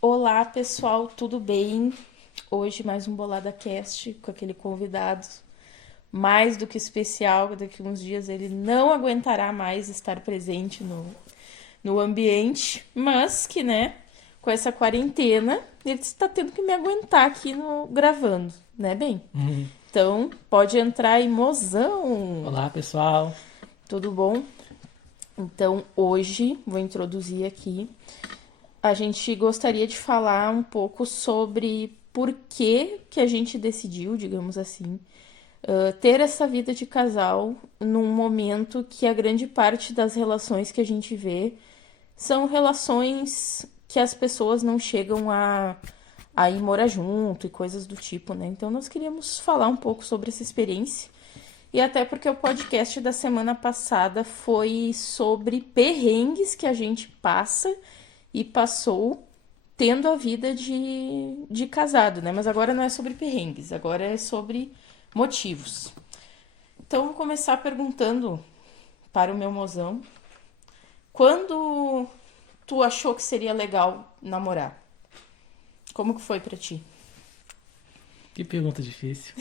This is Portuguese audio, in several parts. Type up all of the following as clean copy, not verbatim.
Olá, pessoal, tudo bem? Hoje mais um Bolada Cast com aquele convidado mais do que especial. Daqui uns dias ele não aguentará mais estar presente no ambiente, mas que, né, com essa quarentena, ele está tendo que me aguentar aqui no gravando, né, bem? Uhum. Então, pode entrar aí, mozão. Olá, pessoal. Tudo bom? Então, hoje vou introduzir aqui. A gente gostaria de falar um pouco sobre por que a gente decidiu, digamos assim, ter essa vida de casal num momento que a grande parte das relações que a gente vê são relações que as pessoas não chegam a ir morar junto e coisas do tipo, né? Então nós queríamos falar um pouco sobre essa experiência. E até porque o podcast da semana passada foi sobre perrengues que a gente passa e passou tendo a vida de casado, né? Mas agora não é sobre perrengues, agora é sobre motivos. Então eu vou começar perguntando para o meu mozão, quando tu achou que seria legal namorar? Como que foi pra ti? Que pergunta difícil.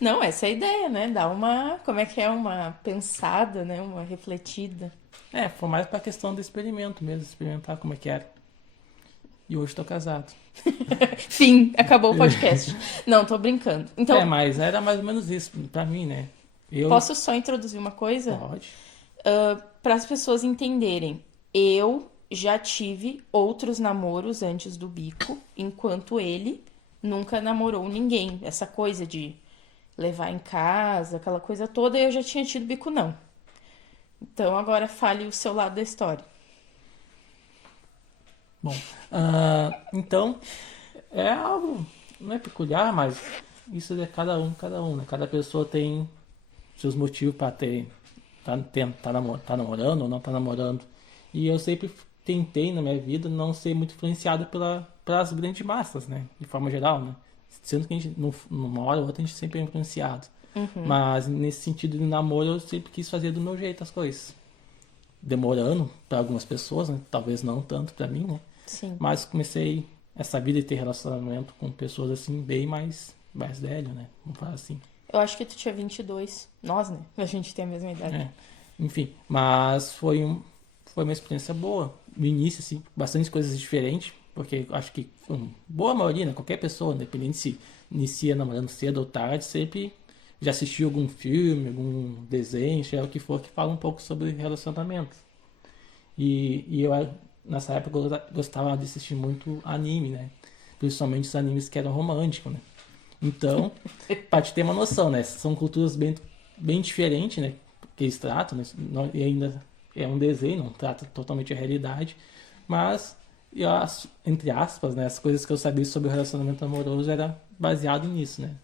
Não, essa é a ideia, né? Dar uma, como é que é, uma pensada, né? Uma refletida. Foi mais pra questão do experimento mesmo, experimentar como é que era. E hoje tô casado. Fim, acabou o podcast. Não, tô brincando. Então, Mas era mais ou menos isso pra mim, né? Eu, posso só introduzir uma coisa? pode. Para as pessoas entenderem, eu já tive outros namoros antes do bico, enquanto ele nunca namorou ninguém. Essa coisa de levar em casa, aquela coisa toda, eu já tinha tido bico, não. Então agora fale o seu lado da história. Bom, então, é algo, não é peculiar, mas isso é cada um, né? Cada pessoa tem seus motivos pra tá namorando ou não tá namorando. E eu sempre tentei na minha vida não ser muito influenciado pelas grandes massas, né? De forma geral, né? Sendo que a gente, numa hora ou outra, a gente sempre é influenciado. Mas nesse sentido de namoro, eu sempre quis fazer do meu jeito as coisas. Demorando para algumas pessoas, né? Talvez não tanto para mim, né? Sim. Mas comecei essa vida de ter relacionamento com pessoas assim, bem mais velho, né? Vamos falar assim. Eu acho que tu tinha 22. Nós, né? A gente tem a mesma idade. É. Enfim, mas foi uma experiência boa. No início, assim, bastante coisas diferentes, porque eu acho que boa maioria, né, qualquer pessoa, independente se inicia namorando cedo ou tarde, sempre já assistiu algum filme, algum desenho, seja o que for, que fala um pouco sobre relacionamento. E eu, nessa época, eu gostava de assistir muito anime, né? Principalmente os animes que eram românticos, né? Então, pra te ter uma noção, né? São culturas bem diferentes, né? Que eles tratam, né? E ainda é um desenho, não trata totalmente a realidade. Mas, entre aspas, né? As coisas que eu sabia sobre o relacionamento amoroso era baseado nisso, né?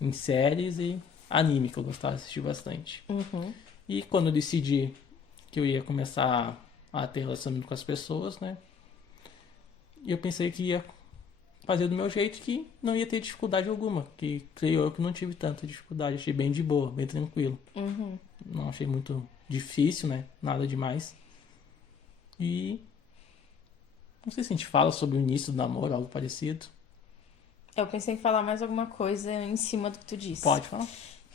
Em séries e anime, que eu gostava de assistir bastante. E quando eu decidi que eu ia começar a ter relacionamento com as pessoas, né? Eu pensei que ia fazer do meu jeito, que não ia ter dificuldade alguma. Que creio eu que não tive tanta dificuldade. Achei bem de boa, bem tranquilo. Não achei muito difícil, né? Nada demais. E não sei se a gente fala sobre o início do namoro, algo parecido. Eu pensei em falar mais alguma coisa em cima do que tu disse. Pode falar?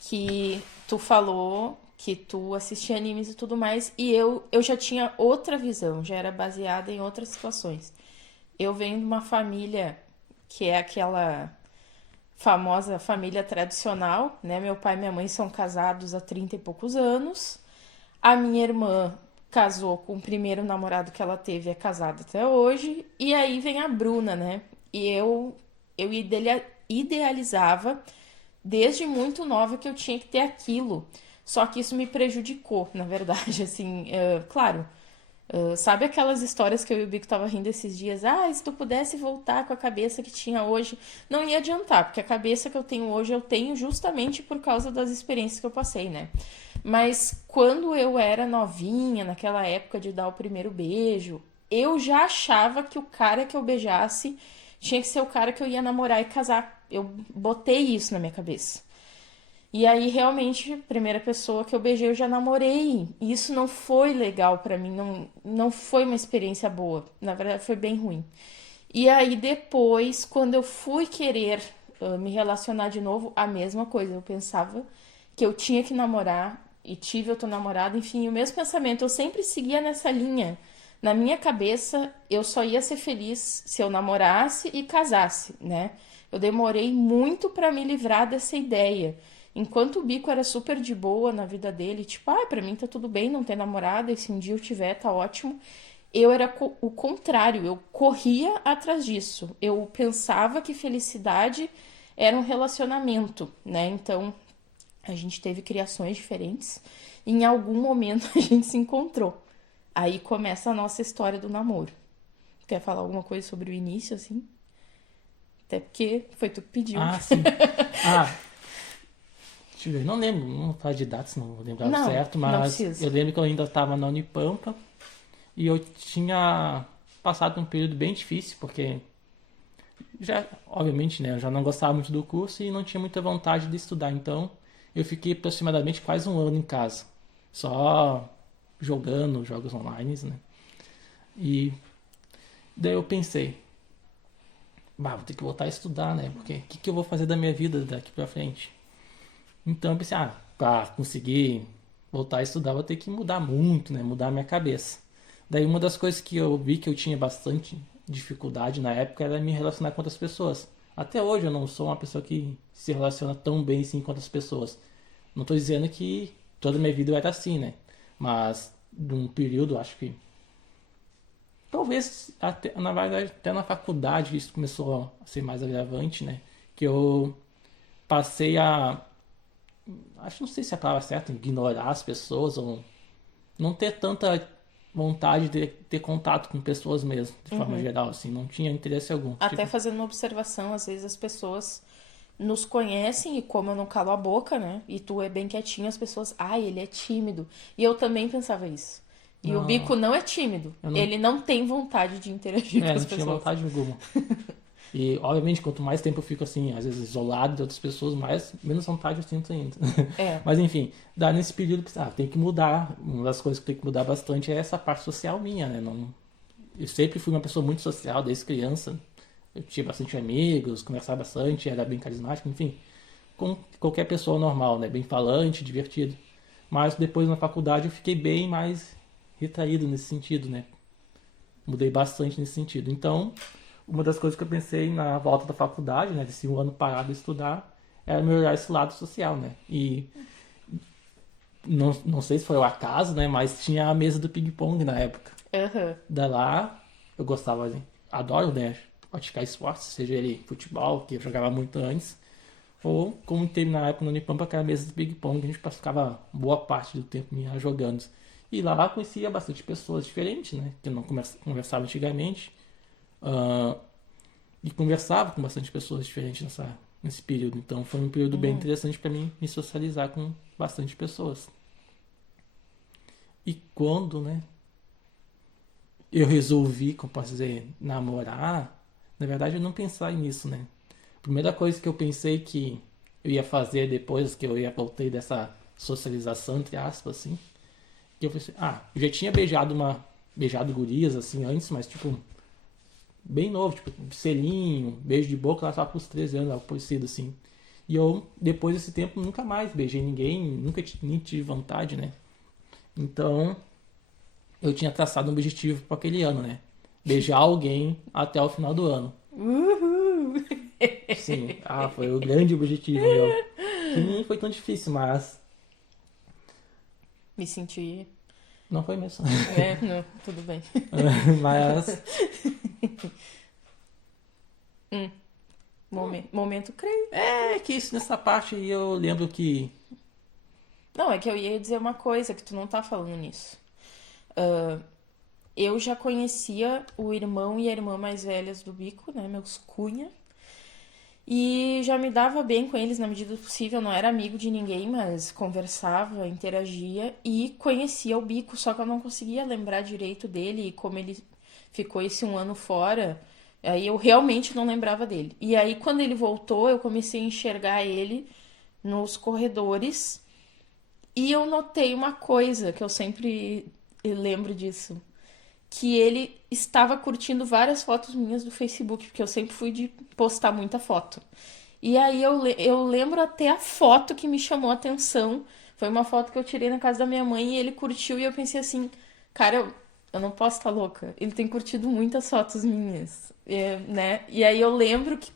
Que tu falou que tu assistia animes e tudo mais, e eu já tinha outra visão, já era baseada em outras situações. Eu venho de uma família que é aquela famosa família tradicional, né? Meu pai e minha mãe são casados há 30 e poucos anos. A minha irmã casou com o primeiro namorado que ela teve, é casada até hoje. E aí vem a Bruna, né? E eu idealizava desde muito nova que eu tinha que ter aquilo. Só que isso me prejudicou, na verdade, assim, claro. Sabe aquelas histórias que eu e o Bico tava rindo esses dias? Ah, se tu pudesse voltar com a cabeça que tinha hoje, não ia adiantar, porque a cabeça que eu tenho hoje eu tenho justamente por causa das experiências que eu passei, né? Mas quando eu era novinha, naquela época de dar o primeiro beijo, eu já achava que o cara que eu beijasse tinha que ser o cara que eu ia namorar e casar. Eu botei isso na minha cabeça. E aí, realmente, primeira pessoa que eu beijei, eu já namorei. E isso não foi legal pra mim, não foi uma experiência boa. Na verdade, foi bem ruim. E aí depois, quando eu fui querer me relacionar de novo, a mesma coisa. Eu pensava que eu tinha que namorar e tive outro namorado, enfim, o mesmo pensamento. Eu sempre seguia nessa linha. Na minha cabeça, eu só ia ser feliz se eu namorasse e casasse, né? Eu demorei muito pra me livrar dessa ideia. Enquanto o Bico era super de boa na vida dele, tipo, pra mim tá tudo bem não ter namorada, e se um dia eu tiver, tá ótimo. Eu era o contrário, eu corria atrás disso. Eu pensava que felicidade era um relacionamento, né? Então, a gente teve criações diferentes. E em algum momento a gente se encontrou. Aí começa a nossa história do namoro. Quer falar alguma coisa sobre o início, assim? Até porque foi tu que pediu. Ah, sim. Ah, deixa eu ver, não lembro, não vou falar de datas, não vou lembrar Não, certo, não mas precisa. eu lembro que eu ainda estava na Unipampa e eu tinha passado um período bem difícil, porque já, obviamente, né, eu já não gostava muito do curso e não tinha muita vontade de estudar, então eu fiquei aproximadamente quase um ano em casa, só jogando jogos online, né? E daí eu pensei, bah, vou ter que voltar a estudar, né? Porque o que eu vou fazer da minha vida daqui pra frente? Então eu pensei, pra conseguir voltar a estudar, eu vou ter que mudar muito, né? Mudar a minha cabeça. Daí uma das coisas que eu vi que eu tinha bastante dificuldade na época era me relacionar com outras pessoas. Até hoje eu não sou uma pessoa que se relaciona tão bem assim com outras pessoas. Não tô dizendo que toda a minha vida eu era assim, né? Mas num período, acho que talvez até, na verdade, até na faculdade isso começou a ser mais agravante, né? Que eu passei a, acho, não sei se é a palavra certa, ignorar as pessoas ou não ter tanta vontade de ter contato com pessoas mesmo, de forma geral, assim, não tinha interesse algum. Até Tipo, fazendo uma observação, às vezes as pessoas nos conhecem e como eu não calo a boca, né? E tu é bem quietinho, as pessoas, ele é tímido. E eu também pensava isso. E o não, Bico não é tímido. eu não, Ele não tem vontade de interagir com não as tinha pessoas. vontade alguma. E, obviamente, quanto mais tempo eu fico assim, às vezes isolado de outras pessoas, menos vontade eu sinto ainda. É. Mas, enfim, dá nesse período que tem que mudar. Uma das coisas que tem que mudar bastante é essa parte social minha, né? Não, eu sempre fui uma pessoa muito social desde criança. Eu tinha bastante amigos, conversava bastante, era bem carismático, enfim. Com qualquer pessoa normal, né? Bem falante, divertido. Mas depois na faculdade eu fiquei bem mais retraído nesse sentido, né? Mudei bastante nesse sentido. Então, uma das coisas que eu pensei na volta da faculdade, né? Desse um ano parado de estudar, era melhorar esse lado social, né? E não sei se foi o acaso, né? Mas tinha a mesa do ping-pong na época. Aham. Da lá, eu gostava, adoro, né? Praticar esportes, seja ele futebol, que eu jogava muito antes, ou como teve na época no Unipampa, aquela mesa de ping-pong, a gente ficava boa parte do tempo jogando. E lá eu conhecia bastante pessoas diferentes, né? Que eu não conversava antigamente. Ah, e conversava com bastante pessoas diferentes nesse período. Então foi um período bem interessante para mim me socializar com bastante pessoas. E quando, né, eu resolvi, como posso dizer, namorar, na verdade eu não pensava nisso, né? A primeira coisa que eu pensei que eu ia fazer depois que eu ia voltei dessa socialização, entre aspas, assim, que eu pensei, eu já tinha beijado gurias, assim, antes, mas, tipo, bem novo, tipo, selinho, beijo de boca, lá só pros 13 anos, algo parecido, assim. E eu, depois desse tempo, nunca mais beijei ninguém, nunca nem tive vontade, né? Então, eu tinha traçado um objetivo para aquele ano, né? Beijar alguém até o final do ano. Uhul! Sim, foi o grande objetivo meu. Que nem foi tão difícil, mas Me senti. não foi mesmo. É, não, tudo bem. Mas, Momento creio. é que isso nessa parte aí eu lembro que. Não, é que eu ia dizer uma coisa que tu não tá falando nisso. Eu já conhecia o irmão e a irmã mais velhas do Bico, né? Meus cunha. E já me dava bem com eles na medida do possível. Não era amigo de ninguém, mas conversava, interagia e conhecia o Bico, só que eu não conseguia lembrar direito dele e como ele ficou esse um ano fora. Aí eu realmente não lembrava dele. E aí, quando ele voltou, eu comecei a enxergar ele nos corredores e eu notei uma coisa que eu sempre lembro disso. que ele estava curtindo várias fotos minhas do Facebook, porque eu sempre fui de postar muita foto. E aí eu lembro até a foto que me chamou a atenção. Foi uma foto que eu tirei na casa da minha mãe e ele curtiu e eu pensei assim, cara, eu não posso estar louca. Ele tem curtido muitas fotos minhas, né? E aí eu lembro que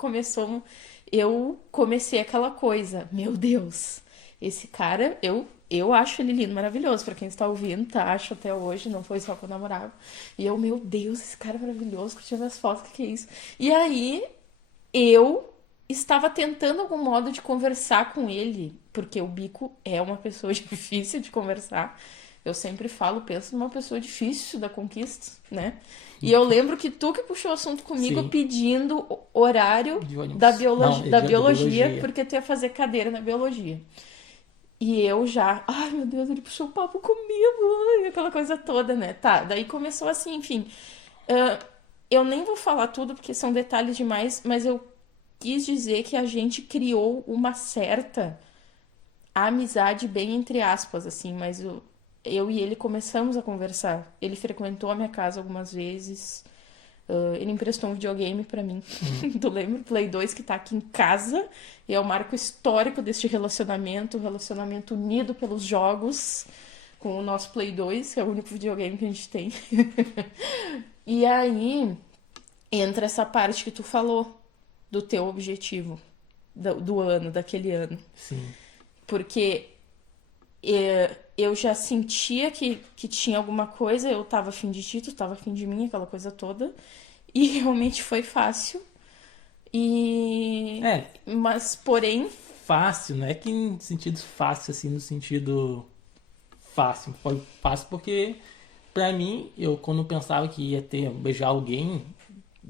eu comecei aquela coisa, meu Deus, esse cara, eu acho ele lindo, maravilhoso. Pra quem está ouvindo, tá? Acho até hoje, não foi só quando eu namorava. E eu, meu Deus, esse cara é maravilhoso, curtindo as fotos, que é isso? E aí eu estava tentando algum modo de conversar com ele, porque o Bico é uma pessoa difícil de conversar. Eu sempre falo, penso numa pessoa difícil da conquista, né? E eu lembro que tu que puxou o assunto comigo Sim. pedindo horário De ônibus. da, Não, é da de biologia, biologia. porque tu ia fazer cadeira na biologia. E eu já, ai meu Deus, ele puxou o papo comigo, ai, aquela coisa toda, né? Tá, daí começou assim, enfim. Ah, eu nem vou falar tudo porque são detalhes demais, mas eu quis dizer que a gente criou uma certa amizade, bem entre aspas, assim, mas eu e ele começamos a conversar. Ele frequentou a minha casa algumas vezes. Ele emprestou um videogame pra mim. Tu lembra? O Play 2 que tá aqui em casa. E é o marco histórico deste relacionamento. O relacionamento unido pelos jogos. Com o nosso Play 2, que é o único videogame que a gente tem. E aí entra essa parte que tu falou. Do teu objetivo. Do ano, daquele ano. Sim. Porque eu já sentia que tinha alguma coisa, eu tava afim de ti, tu tava afim de mim, aquela coisa toda. E realmente foi fácil. É, Mas, porém, fácil, não é que em sentido fácil, assim, no sentido fácil. Foi fácil porque, pra mim, eu quando pensava que ia beijar alguém,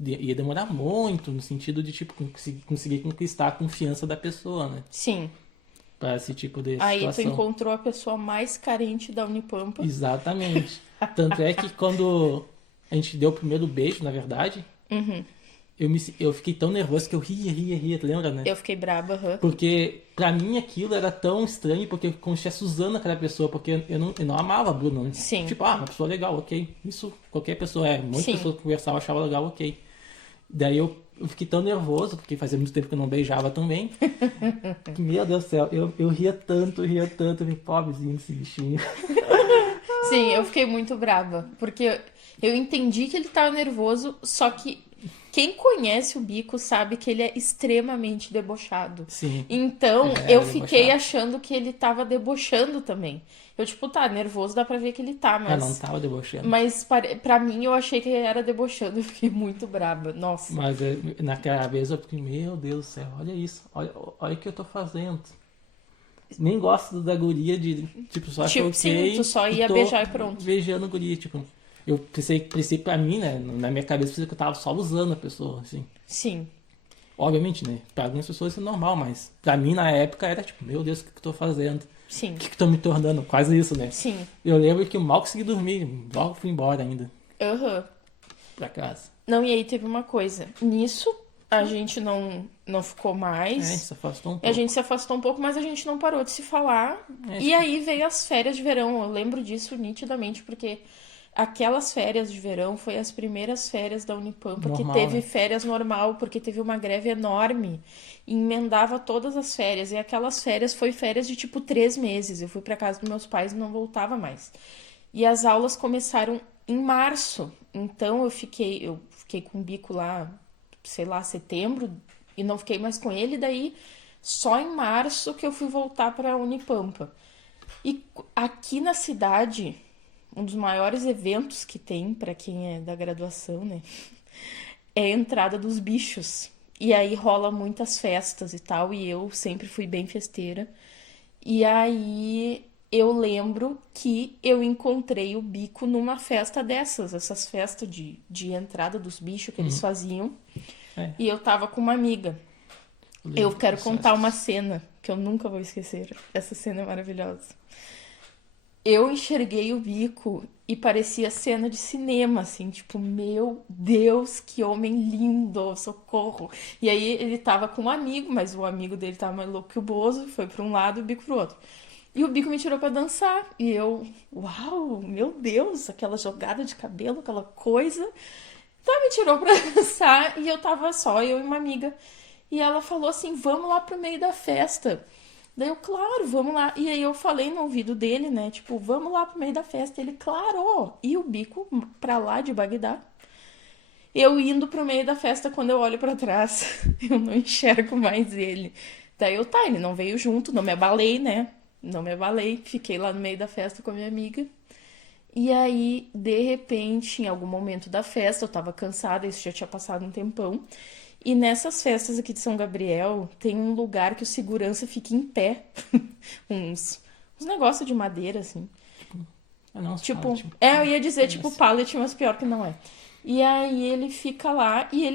ia demorar muito, no sentido de, tipo, conseguir conquistar a confiança da pessoa, né? sim. Pra esse tipo de Aí tu situação. encontrou a pessoa mais carente da Unipampa. Exatamente. Tanto é que quando a gente deu o primeiro beijo, na verdade, eu fiquei tão nervoso que eu ria, tu lembra, né? Eu fiquei braba, aham. Porque pra mim aquilo era tão estranho, porque como se estivesse usando aquela pessoa, porque eu não amava a Bruna. Né? Sim. Tipo, uma pessoa legal, ok. Isso qualquer pessoa muitas Sim. pessoas conversavam, achava legal, ok. Daí eu fiquei tão nervoso, porque fazia muito tempo que eu não beijava também. Que, meu Deus do céu, eu ria tanto, eu falei, pobrezinho esse bichinho. Sim, eu fiquei muito brava. Porque eu entendi que ele tava nervoso, só que quem conhece o Bico sabe que ele é extremamente debochado. Sim. Então, Ele eu era fiquei debochado. achando que ele tava debochando também. Eu, tipo, tá, nervoso, dá pra ver que ele tá, Eu não mas. tava debochando. Mas pra mim eu achei que ele era debochando. Eu fiquei muito braba. Nossa. Mas naquela vez eu fiquei, meu Deus do céu, olha isso, olha o que eu tô fazendo. Nem gosto da guria de, tipo, só Tipo, sim, choquei tu só e ia tô beijar e pronto. beijando a guria, tipo. Eu pensei pra mim, né, na minha cabeça, pensei que eu tava só usando a pessoa, assim. Sim, Obviamente, né, pra algumas pessoas isso é normal, mas pra mim na época era tipo, meu Deus, o que eu tô fazendo? sim, O que eu tô me tornando? Quase isso, né? sim. Eu lembro que eu mal consegui dormir, logo fui embora ainda, Aham. pra casa. Não, e aí teve uma coisa. Nisso, a gente não ficou A gente mais. se afastou um A pouco. gente se afastou um pouco, mas a gente não parou de se falar. E aí veio as férias de verão. Eu lembro disso nitidamente, porque aquelas férias de verão foi as primeiras férias da Unipampa que Normal, teve né? férias normal, porque teve uma greve enorme e emendava todas as férias. E aquelas férias foi férias de tipo 3 meses. Eu fui pra casa dos meus pais e não voltava mais. E as aulas começaram em março. Então eu fiquei com o Bico lá, sei lá, setembro, e não fiquei mais com ele. Daí só em março que eu fui voltar para Unipampa. E aqui na cidade, um dos maiores eventos que tem para quem é da graduação, né, é a entrada dos bichos. E aí rola muitas festas e tal, e eu sempre fui bem festeira. E aí eu lembro que eu encontrei o Bico numa festa dessas, essas festas de entrada dos bichos que eles faziam. É, E eu tava com uma amiga. Eu lembro quero das contar festas. uma cena que eu nunca vou esquecer. Essa cena é maravilhosa. Eu enxerguei o Bico e parecia cena de cinema, assim, tipo, meu Deus, que homem lindo, socorro. E aí ele tava com um amigo, mas o amigo dele tava mais louco que o Bozo, foi pra um lado e o Bico pro outro. E o Bico me tirou pra dançar. E eu, uau, meu Deus, aquela jogada de cabelo, aquela coisa. Então me tirou pra dançar e eu tava só, eu e uma amiga. E ela falou assim: vamos lá pro meio da festa. Daí eu, claro, vamos lá. E aí eu falei no ouvido dele, né? Tipo, vamos lá pro meio da festa. Ele, claro. E o Bico pra lá de Bagdá. Eu indo pro meio da festa, quando eu olho pra trás, eu não enxergo mais ele. Daí eu, tá, ele não veio junto, não me abalei, né? Não me abalei. Fiquei lá no meio da festa com a minha amiga. E aí, de repente, em algum momento da festa, eu tava cansada, isso já tinha passado um tempão. E nessas festas aqui de São Gabriel, tem um lugar que o segurança fica em pé. uns negócios de madeira, assim. Ah, não, você fala, Tipo, tipo, eu ia dizer tipo isso. pallet, mas pior que não é. E aí ele fica lá e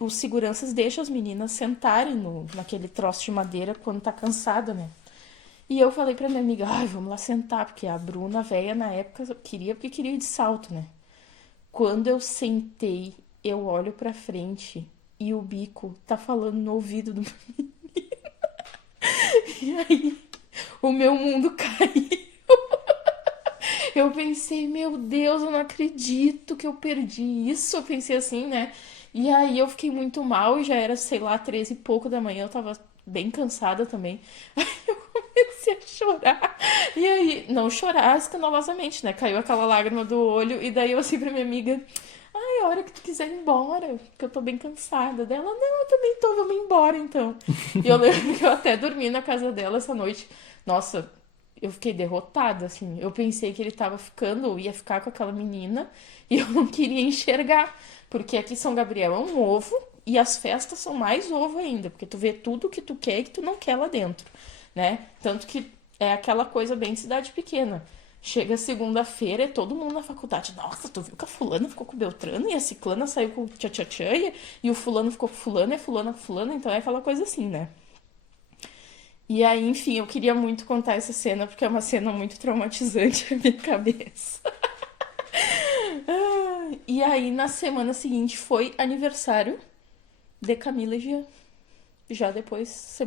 os seguranças deixam as meninas sentarem naquele troço de madeira quando tá cansada, né? E eu falei pra minha amiga, ai, vamos lá sentar, porque a Bruna, velha, na época, queria porque queria ir de salto, né? Quando eu sentei, eu olho pra frente e o Bico tá falando no ouvido do... E aí, o meu mundo caiu. Eu pensei, meu Deus, eu não acredito que eu perdi isso. Eu pensei assim, né? E aí eu fiquei muito mal e já era, sei lá, 13 e pouco da manhã, eu tava bem cansada também. Aí eu comecei a chorar. E aí, não chorar escandalosamente, né? Caiu aquela lágrima do olho e daí eu assim pra minha amiga, ai, a hora que tu quiser ir embora, porque eu tô bem cansada. Dela, não, eu também tô, vamos embora então. E eu lembro que eu até dormi na casa dela essa noite. Nossa, eu fiquei derrotada, assim. Eu pensei que ele tava ficando, ou ia ficar com aquela menina, e eu não queria enxergar. Porque aqui São Gabriel é um ovo, e as festas são mais ovo ainda, porque tu vê tudo que tu quer e que tu não quer lá dentro, né? Tanto que é aquela coisa bem de cidade pequena. Chega segunda-feira, é todo mundo na faculdade. Nossa, tu viu que a fulana ficou com o Beltrano e a ciclana saiu com o tchá-tchá-tchá e o fulano ficou com fulano e a fulana com fulano, então é aquela coisa assim, né? E aí, enfim, eu queria muito contar essa cena porque é uma cena muito traumatizante na minha cabeça. E aí, na semana seguinte, foi aniversário de Camila e Jean. Já depois,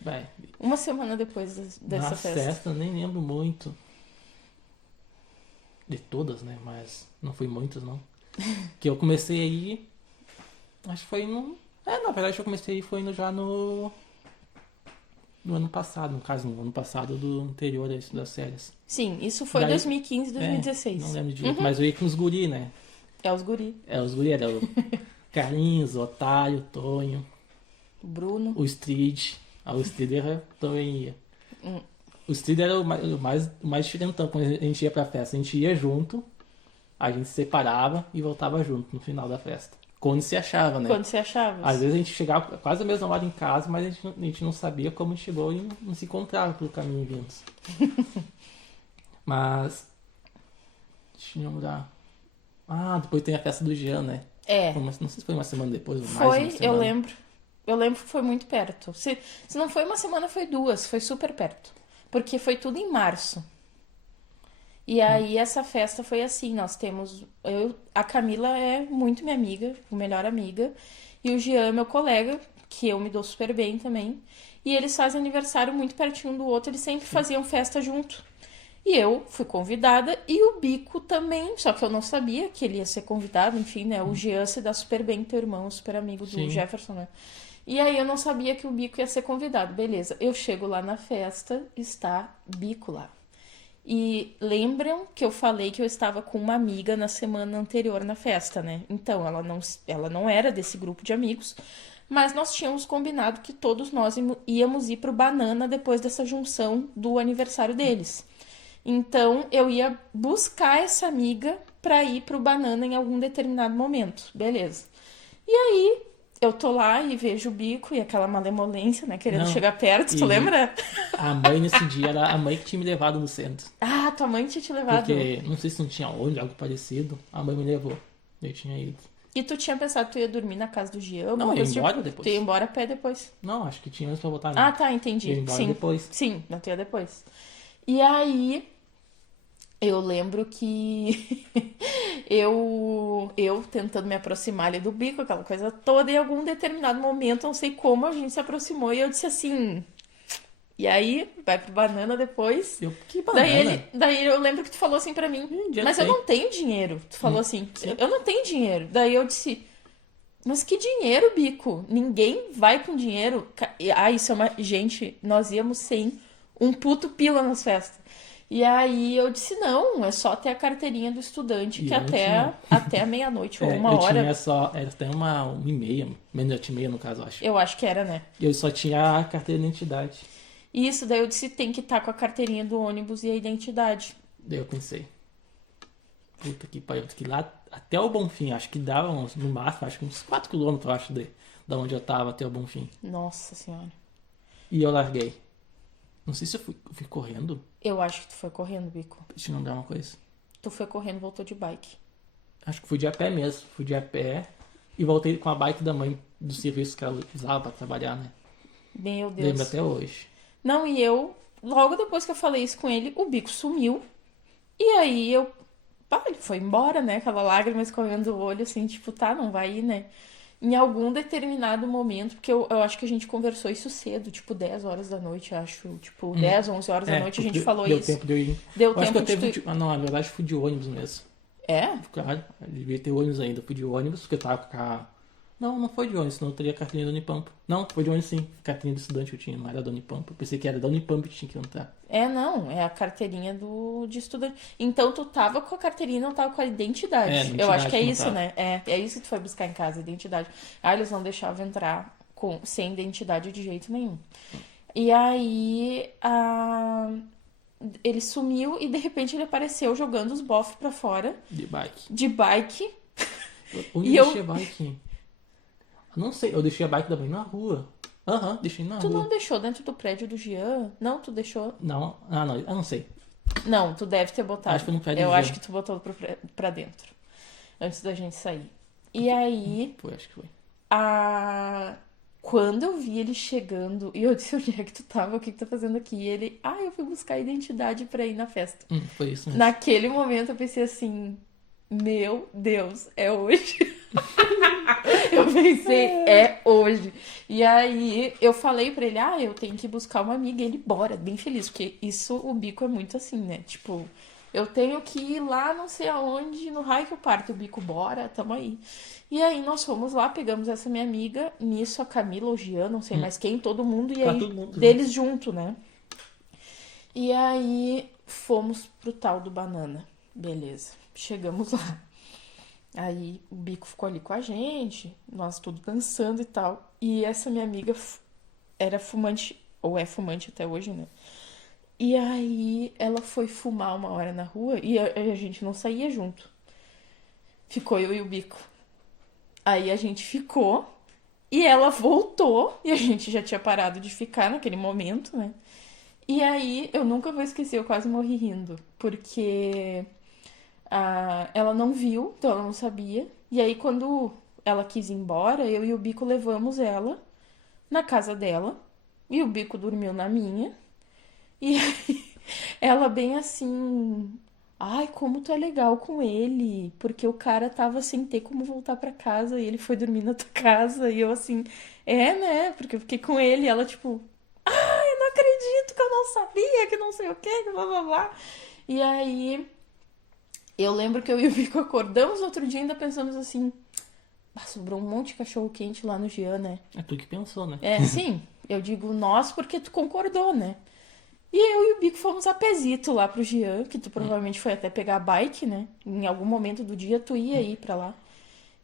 Vai, uma semana depois na dessa festa. festa eu nem lembro muito de todas, né? Mas não fui muitas, não. Que eu comecei aí, acho que foi no... na verdade eu comecei aí foi indo já no ano passado, no caso, no ano passado do anterior a isso das séries. Sim, isso foi Daí, 2015, não 2016. lembro direito, mas eu ia com os guri, né? É os guri. Os guri era o Carlinhos, o Otário, o Tonho, O Bruno. o Street. O Street também ia. O Street era o mais diferentão quando a gente ia pra festa. A gente ia junto, a gente se separava e voltava junto no final da festa. Quando se achava, né? Quando você achava? Às vezes a gente chegava quase a mesma hora em casa, mas a gente não sabia como chegou e não se encontrava pelo caminho juntos. Mas. Deixa eu lembrar. Depois tem a festa do Jean, né? É. Não sei se foi uma semana depois ou mais Foi, uma semana. eu lembro. Eu lembro que foi muito perto. Se não foi uma semana, foi duas. Foi super perto. Porque foi tudo em março. E aí essa festa foi assim, nós temos. A Camila é muito minha amiga, melhor amiga. E o Jean é meu colega, que eu me dou super bem também. E eles fazem aniversário muito pertinho um do outro, eles sempre faziam festa junto. E eu fui convidada e o Bico também, só que eu não sabia que ele ia ser convidado, enfim, né? O Jean se dá super bem, teu irmão, super amigo do Sim. Jefferson, né? E aí eu não sabia que o Bico ia ser convidado. Beleza, eu chego lá na festa, está Bico lá. E lembram que eu falei que eu estava com uma amiga na semana anterior na festa, né? Então, ela não era desse grupo de amigos, mas nós tínhamos combinado que todos nós íamos ir pro Banana depois dessa junção do aniversário deles. Então, eu ia buscar essa amiga pra ir pro Banana em algum determinado momento. Beleza. E aí, eu tô lá e vejo o Bico e aquela malemolência, né? Querendo Não, chegar perto, tu e- lembra? A mãe nesse dia era a mãe que tinha me levado no centro. Ah, tua mãe tinha te levado. Porque não sei se não tinha olho, algo parecido. A mãe me levou. Eu tinha ido. E tu tinha pensado que tu ia dormir na casa do Jean? Não, alguma eu ia coisa embora tipo? depois. Tu ia embora a pé depois. Não, acho que tinha antes pra botar. Ah, tá, entendi. Eu ia embora Sim. depois. Sim, não tu ia depois. E aí, eu lembro que eu tentando me aproximar ali do Bico, aquela coisa toda, e em algum determinado momento, não sei como, a gente se aproximou e eu disse assim: E aí, vai pro Banana depois. Que banana? Daí eu lembro que tu falou assim pra mim, Dinheiro mas eu tem. não tenho dinheiro. Tu falou assim, Sim. eu não tenho dinheiro. Daí eu disse, mas que dinheiro, Bico? Ninguém vai com dinheiro. Isso é uma. Gente, nós íamos sem um puto pila nas festas. E aí eu disse, não, é só ter a carteirinha do estudante E que eu não tinha. até a meia-noite ou É, uma eu hora. tinha só. Era até uma e meia, meia-noite e meia no caso, eu acho. Eu acho que era, né? Eu só tinha a carteira de identidade. E isso, daí eu disse, tem que estar com a carteirinha do ônibus e a identidade. Daí eu pensei, puta que pariu, que lá até o Bonfim, acho que dava no máximo, acho que uns 4 quilômetros, eu acho, da onde eu tava até o Bonfim. Nossa senhora. E eu larguei. Não sei se eu fui correndo. Eu acho que tu foi correndo, Bico. Deixa eu lembrar uma coisa. Tu foi correndo, voltou de bike. Acho que fui de a pé mesmo. Fui de a pé e voltei com a bike da mãe do serviço que ela usava pra trabalhar, né? Meu Deus. Lembro até hoje. Não, e eu, logo depois que eu falei isso com ele, o Bico sumiu. E aí ele foi embora, né? Aquela lágrima escorrendo do olho, assim, tipo, tá, não vai ir, né? Em algum determinado momento, porque eu acho que a gente conversou isso cedo, tipo 10 horas da noite, acho. Tipo, 10, 11 horas da noite a gente falou deu isso. Tempo de eu ir. Deu Eu acho que tempo eu de teve. Não, na verdade fui de ônibus mesmo. É? Claro, eu devia ter ônibus ainda. Fui de ônibus, porque eu tava com a. Não foi de ônibus, senão eu teria a carteirinha da Unipampa. Não, foi de ônibus sim. Carteirinha do estudante eu tinha, não era da Unipampa. Eu pensei que era da Unipampa que tinha que entrar. Não, é a carteirinha de estudante. Então tu tava com a carteirinha e não tava com a identidade. Eu acho que é identidade não isso, tava. né? É isso que tu foi buscar em casa, a identidade. Ah, eles não deixavam entrar sem identidade de jeito nenhum. E aí ele sumiu e de repente ele apareceu jogando os bofs pra fora De bike. de bike. Onde E eu eu- deixei a bike? Eu não sei, eu deixei a bike da mãe na rua. Aham, deixei na Tu rua. não deixou dentro do prédio do Jean? Não, tu deixou. Não, eu não sei. Não, tu deve ter botado. Acho que foi no prédio Eu do acho Jean. que tu botou pra dentro. Antes da gente sair. E aí, Foi, acho que foi. quando eu vi ele chegando, e eu disse, onde é que tu tava? O que que tu tá fazendo aqui? E ele, eu fui buscar a identidade pra ir na festa. Foi isso mesmo. Naquele momento eu pensei assim, meu Deus, é hoje. Eu pensei, é hoje. E aí eu falei pra ele, eu tenho que buscar uma amiga. E ele, bora, bem feliz, porque isso, o Bico é muito assim, né? Tipo, eu tenho que ir lá, não sei aonde, no raio que eu parto. O Bico, bora, tamo aí. E aí nós fomos lá, pegamos essa minha amiga, nisso a Camila, o Gian, não sei mais quem, todo mundo, e Tá aí todo mundo deles junto, né? E aí fomos pro tal do Banana. Beleza, chegamos lá. Aí o Bico ficou ali com a gente, nós tudo dançando e tal. E essa minha amiga era fumante, ou é fumante até hoje, né? E aí ela foi fumar uma hora na rua e a gente não saía junto. Ficou eu e o Bico. Aí a gente ficou e ela voltou e a gente já tinha parado de ficar naquele momento, né? E aí eu nunca vou esquecer, eu quase morri rindo, porque ela não viu, então ela não sabia. E aí, quando ela quis ir embora, eu e o Bico levamos ela na casa dela. E o Bico dormiu na minha. E aí, ela bem assim... Ai, como tu é legal com ele. Porque o cara tava sem ter como voltar pra casa e ele foi dormir na tua casa. E eu assim... né? Porque eu fiquei com ele e ela tipo... Eu não acredito que eu não sabia, que não sei o que, que blá blá blá. E aí... Eu lembro que eu e o Bico acordamos no outro dia e ainda pensamos assim... sobrou um monte de cachorro quente lá no Jean, né? É tu que pensou, né? Sim. Eu digo nós porque tu concordou, né? E eu e o Bico fomos a pezito lá pro Jean, que tu provavelmente foi até pegar a bike, né? Em algum momento do dia tu ia ir pra lá.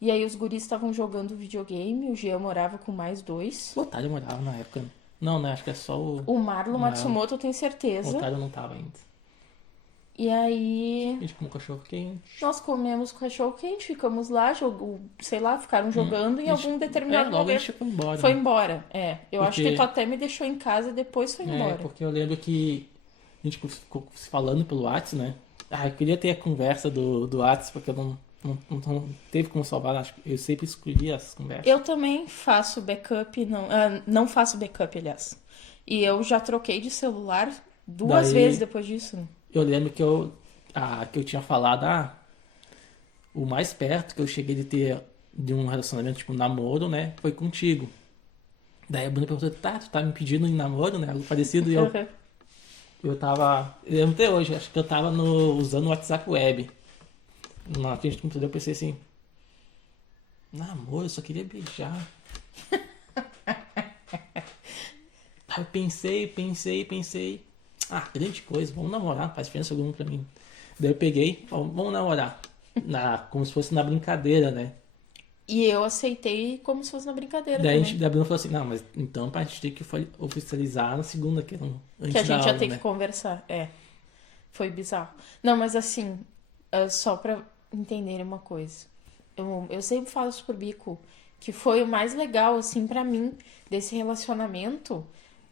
E aí os guris estavam jogando videogame, o Jean morava com mais 2. O Otário morava na época. Não, né? Acho que é só o... O Marlon Matsumoto eu tenho O certeza. Otário não tava ainda. E aí A gente comeu cachorro quente. nós comemos cachorro quente, ficamos lá, sei lá, ficaram jogando em algum determinado logo a momento. gente foi embora. Foi né? embora, Eu acho Porque- que tu até me deixou em casa e depois foi embora. Porque eu lembro que a gente ficou se falando pelo WhatsApp, né? Eu queria ter a conversa do WhatsApp, porque eu não teve como salvar. Acho que eu sempre escolhi essas conversas. Eu também faço backup, não faço backup, aliás. E eu já troquei de celular 2 Daí- vezes depois disso. Eu lembro que eu tinha falado, o mais perto que eu cheguei de ter de um relacionamento, tipo, namoro, né? Foi contigo. Daí a Bruna perguntou, tá, tu tá me pedindo em namoro, né? Algo parecido, e eu tava. Eu lembro até hoje, acho que eu tava usando o WhatsApp Web. Na frente do computador eu pensei assim, namoro, eu só queria beijar. Aí eu pensei. Ah, grande coisa, vamos namorar, faz diferença alguma pra mim. Daí eu peguei, ó, vamos namorar. Como se fosse na brincadeira, né? E eu aceitei como se fosse na brincadeira Daí também. a Bruna falou assim, não, mas então a gente tem que oficializar na segunda, que é Que a antes da gente ia aula, ter que né? conversar. É, foi bizarro. Não, mas assim, só pra entenderem uma coisa. Eu sempre falo isso pro Bico, que foi o mais legal, assim, pra mim, desse relacionamento,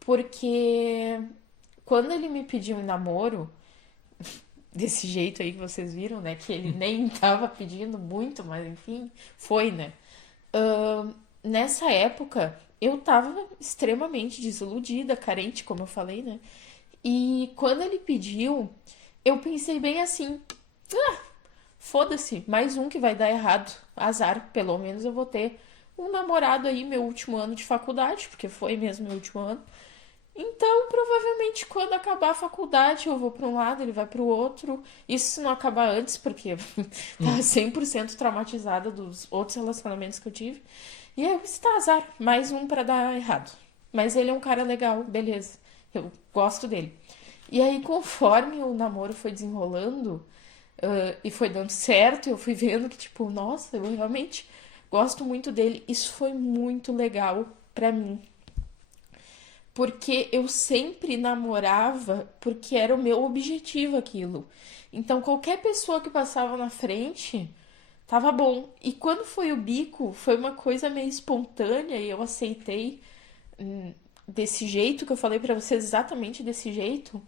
porque quando ele me pediu em namoro, desse jeito aí que vocês viram, né? Que ele nem tava pedindo muito, mas enfim, foi, né? Nessa época, eu tava extremamente desiludida, carente, como eu falei, né? E quando ele pediu, eu pensei bem assim: foda-se, mais um que vai dar errado. Azar, pelo menos eu vou ter um namorado aí meu último ano de faculdade, porque foi mesmo meu último ano. Então, provavelmente, quando acabar a faculdade, eu vou para um lado, ele vai para o outro. Isso se não acabar antes, porque tava 100% traumatizada dos outros relacionamentos que eu tive. E aí eu pensei, tá, azar, mais um para dar errado. Mas ele é um cara legal, beleza. Eu gosto dele. E aí, conforme o namoro foi desenrolando, e foi dando certo, eu fui vendo que, tipo, nossa, eu realmente gosto muito dele. Isso foi muito legal pra mim, porque eu sempre namorava porque era o meu objetivo aquilo. Então qualquer pessoa que passava na frente tava bom. E quando foi o bico, foi uma coisa meio espontânea e eu aceitei desse jeito que eu falei pra vocês, exatamente desse jeito.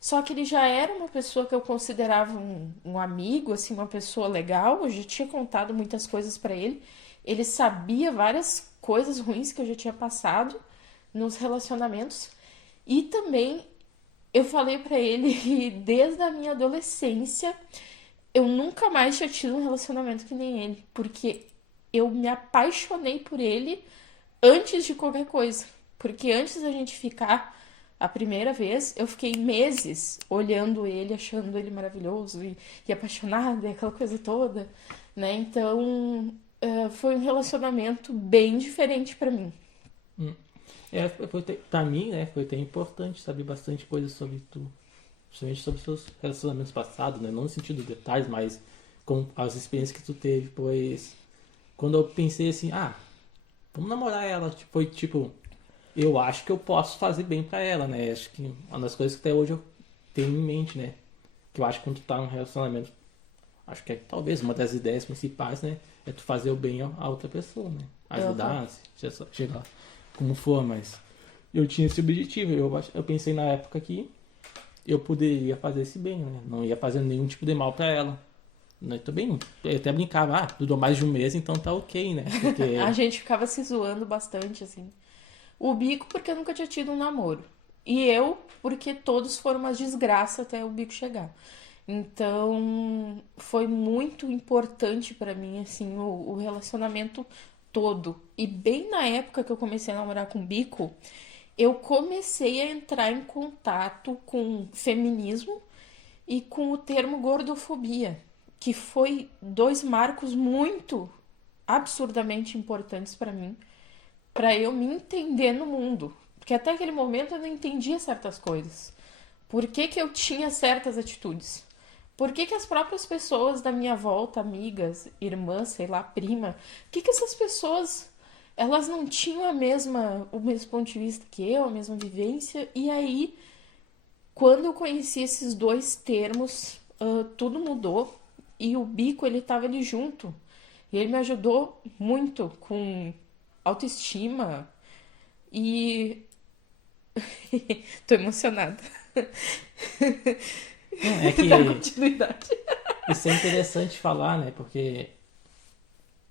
Só que ele já era uma pessoa que eu considerava um amigo, assim, uma pessoa legal. Eu já tinha contado muitas coisas pra ele. Ele sabia várias coisas ruins que eu já tinha passado nos relacionamentos. E também eu falei pra ele que desde a minha adolescência eu nunca mais tinha tido um relacionamento que nem ele, porque eu me apaixonei por ele antes de qualquer coisa. Porque antes da gente ficar a primeira vez, eu fiquei meses olhando ele, achando ele maravilhoso e apaixonada, e aquela coisa toda, né? Então, foi um relacionamento bem diferente pra mim. Pra mim, né, foi até importante saber bastante coisa sobre tu. Principalmente sobre seus relacionamentos passados, né? Não no sentido de detalhes, mas com as experiências que tu teve. Pois quando eu pensei assim, vamos namorar ela, foi tipo, eu acho que eu posso fazer bem pra ela, né? Acho que uma das coisas que até hoje eu tenho em mente, né? Que eu acho que quando tu tá num relacionamento, acho que é talvez uma das ideias principais, né? É tu fazer o bem a outra pessoa, né? Uhum. Ajudar, chegar como for, mas eu tinha esse objetivo. Eu pensei na época que eu poderia fazer esse bem, né? Não ia fazer nenhum tipo de mal pra ela. Né? Também, eu até brincava, durou mais de um mês, então tá ok, né? A Porque. gente ficava se zoando bastante, assim. O Bico, porque eu nunca tinha tido um namoro. E eu, porque todos foram uma desgraça até o Bico chegar. Então, foi muito importante pra mim, assim, o relacionamento todo. E bem na época que eu comecei a namorar com o Bico, eu comecei a entrar em contato com feminismo e com o termo gordofobia, que foi dois marcos muito absurdamente importantes pra mim, pra eu me entender no mundo. Porque até aquele momento eu não entendia certas coisas. Por que, que eu tinha certas atitudes? Por que, que as próprias pessoas da minha volta, amigas, irmãs, sei lá, prima, por que, que essas pessoas elas não tinham o mesmo ponto de vista que eu, a mesma vivência? E aí, quando eu conheci esses dois termos, tudo mudou. E o Bico, ele tava ali junto. E ele me ajudou muito com autoestima. E tô emocionada. Não, é Da que continuidade. isso é interessante falar, né? Porque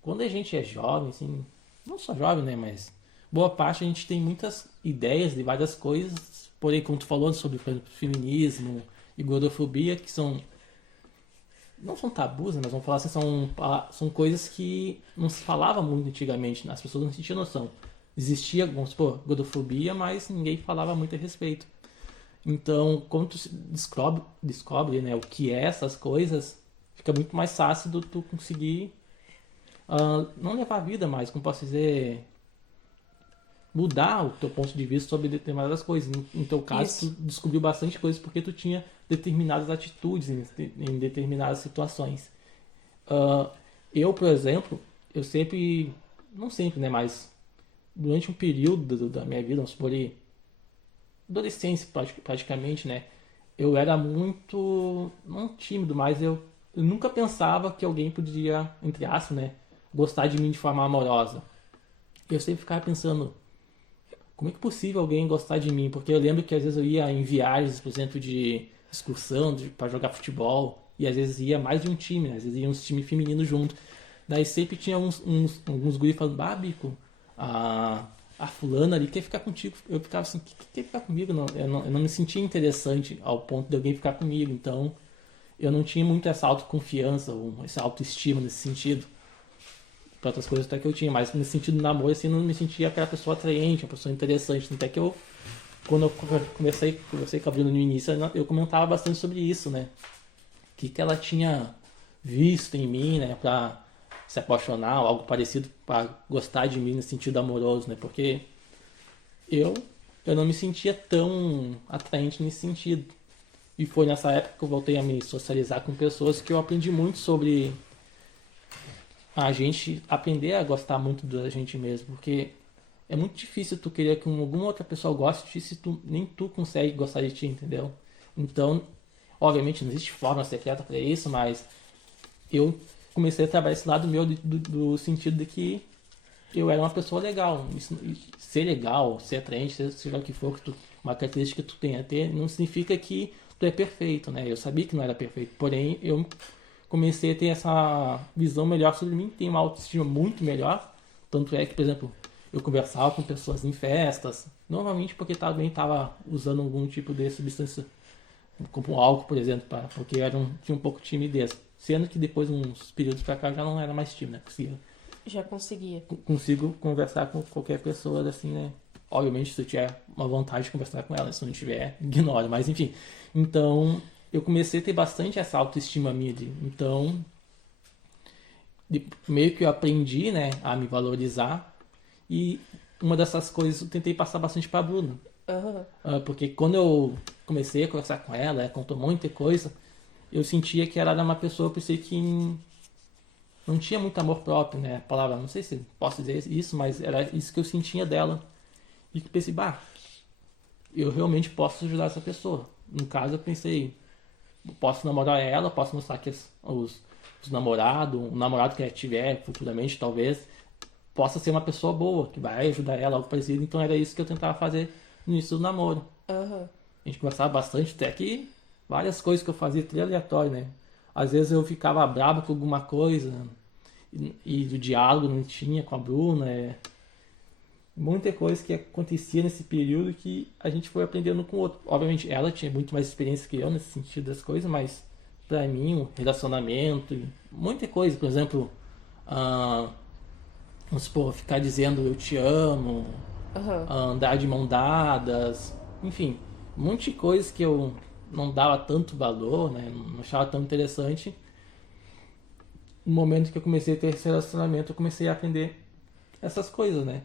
quando a gente é jovem, assim, não só jovem, né? Mas boa parte a gente tem muitas ideias de várias coisas. Porém, como tu falou sobre, por exemplo, feminismo e gordofobia, que são. Não são tabus, né? Mas vamos falar assim, são coisas que não se falava muito antigamente, né? As pessoas não tinham noção. existia, vamos supor, gordofobia, mas ninguém falava muito a respeito. Então, quando tu descobre, né, o que é essas coisas, fica muito mais fácil do tu conseguir não levar a vida mais, como posso dizer, mudar o teu ponto de vista sobre determinadas coisas. No teu caso, Isso. tu descobriu bastante coisas porque tu tinha determinadas atitudes em determinadas situações. Ah, eu, por exemplo, eu sempre, não sempre, né, mas durante um período da minha vida, vamos supor, ali, adolescência praticamente, né, eu era muito, não tímido, mas eu nunca pensava que alguém podia, entre aspas, né, gostar de mim de forma amorosa. Eu sempre ficava pensando, como é que é possível alguém gostar de mim? Porque eu lembro que às vezes eu ia em viagens, por exemplo, de excursão para jogar futebol, e às vezes ia mais de um time, né? Às vezes ia uns time feminino junto. Daí sempre tinha alguns guris falando, bah, Bico, a fulana ali quer ficar contigo. Eu ficava assim, que quer ficar comigo? Não, eu não me sentia interessante ao ponto de alguém ficar comigo. Então eu não tinha muito essa autoconfiança, ou essa autoestima nesse sentido. Para outras coisas até que eu tinha, mas nesse sentido do namoro, assim, não me sentia aquela pessoa atraente, uma pessoa interessante. Até que eu, quando eu conversei com a Bruna no início, eu comentava bastante sobre isso, né? O que ela tinha visto em mim, né? Pra se apaixonar, ou algo parecido, para gostar de mim no sentido amoroso, né? Porque eu, eu não me sentia tão atraente nesse sentido. E foi nessa época que eu voltei a me socializar com pessoas que eu aprendi muito sobre a gente aprender a gostar muito da gente mesmo, porque é muito difícil tu querer que alguma outra pessoa goste de ti se nem tu consegue gostar de ti, entendeu? Então, obviamente não existe forma secreta para isso, mas eu comecei a trabalhar esse lado meu do sentido de que eu era uma pessoa legal. Ser legal, ser atraente, seja o que for, uma característica que tu tenha a ter, não significa que tu é perfeito, né? Eu sabia que não era perfeito, porém eu comecei a ter essa visão melhor sobre mim, tenho uma autoestima muito melhor. Tanto é que, por exemplo, eu conversava com pessoas em festas, normalmente porque também estava usando algum tipo de substância, como um álcool, por exemplo, porque tinha um pouco de timidez. Sendo que depois, uns períodos pra cá, já não era mais tímido, né? Já conseguia. Consigo conversar com qualquer pessoa, assim, né? Obviamente, se eu tiver uma vontade de conversar com ela, se não tiver, ignora, mas enfim. Então, eu comecei a ter bastante essa autoestima minha. Então, meio que eu aprendi, né, a me valorizar. E uma dessas coisas eu tentei passar bastante pra Bruna. Aham. Porque quando eu comecei a conversar com ela contou muita coisa, eu sentia que ela era uma pessoa, eu pensei que não tinha muito amor próprio, né? A palavra, não sei se posso dizer isso, mas era isso que eu sentia dela. E que pensei, bah, eu realmente posso ajudar essa pessoa. No caso, eu pensei, posso namorar ela, posso mostrar que os namorados, um namorado que ela tiver futuramente, talvez, possa ser uma pessoa boa, que vai ajudar ela, algo parecido. Então era isso que eu tentava fazer no início do namoro. Aham. A gente conversava bastante, até que várias coisas que eu fazia, tudo aleatório, né? Às vezes eu ficava bravo com alguma coisa e do diálogo não tinha com a Bruna. Muita coisa que acontecia nesse período que a gente foi aprendendo com o outro. Obviamente, ela tinha muito mais experiência que eu nesse sentido das coisas, mas pra mim, o relacionamento, muita coisa, por exemplo, ah, vamos supor, ficar dizendo eu te amo, Aham. andar de mão dadas, enfim, um monte de coisas que eu não dava tanto valor, né? Não achava tão interessante. No momento que eu comecei a ter esse relacionamento, eu comecei a aprender essas coisas, né?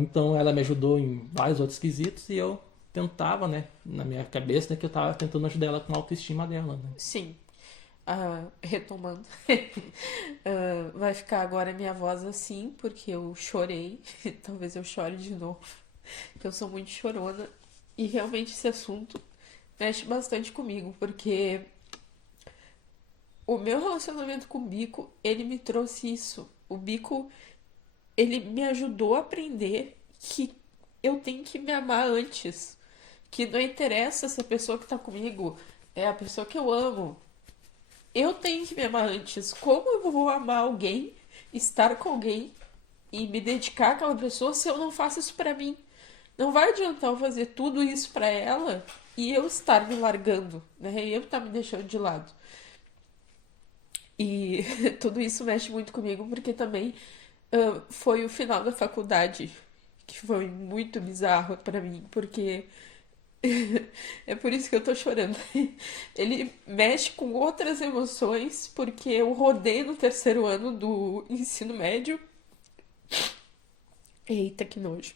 Então ela me ajudou em vários outros quesitos e eu tentava, né, na minha cabeça, né, que eu tava tentando ajudar ela com a autoestima dela, né? Sim. Retomando. Vai ficar agora minha voz assim, porque eu chorei. Talvez eu chore de novo. Porque eu sou muito chorona. E realmente esse assunto mexe bastante comigo, porque o meu relacionamento com o Bico, ele me trouxe isso. O Bico, ele me ajudou a aprender que eu tenho que me amar antes. Que não interessa se a pessoa que tá comigo é a pessoa que eu amo. Eu tenho que me amar antes. Como eu vou amar alguém, estar com alguém e me dedicar àquela pessoa se eu não faço isso pra mim? Não vai adiantar eu fazer tudo isso pra ela e eu estar me largando, né? E eu estar me deixando de lado. E tudo isso mexe muito comigo porque também Foi o final da faculdade que foi muito bizarro pra mim, porque é por isso que eu tô chorando. Ele mexe com outras emoções, porque eu rodei no terceiro ano do ensino médio. Eita, que nojo.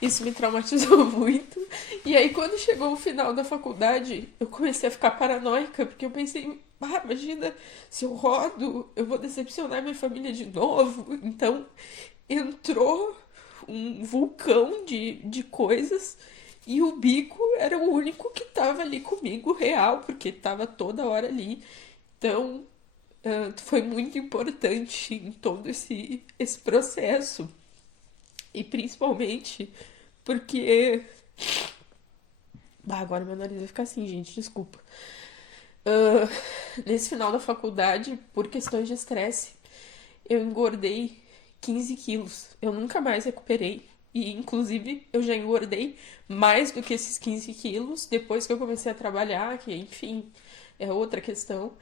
Isso me traumatizou muito. E aí, quando chegou o final da faculdade, eu comecei a ficar paranoica, porque eu pensei, ah, imagina, se eu rodo, eu vou decepcionar minha família de novo. Então, entrou um vulcão de coisas e o Bico era o único que tava ali comigo, real, porque tava toda hora ali. Então, foi muito importante em todo esse processo. E principalmente porque. Ah, agora meu nariz vai ficar assim, gente, desculpa. Ah, nesse final da faculdade, por questões de estresse, eu engordei 15 quilos. Eu nunca mais recuperei. E, inclusive, eu já engordei mais do que esses 15 quilos depois que eu comecei a trabalhar, que, enfim, é outra questão.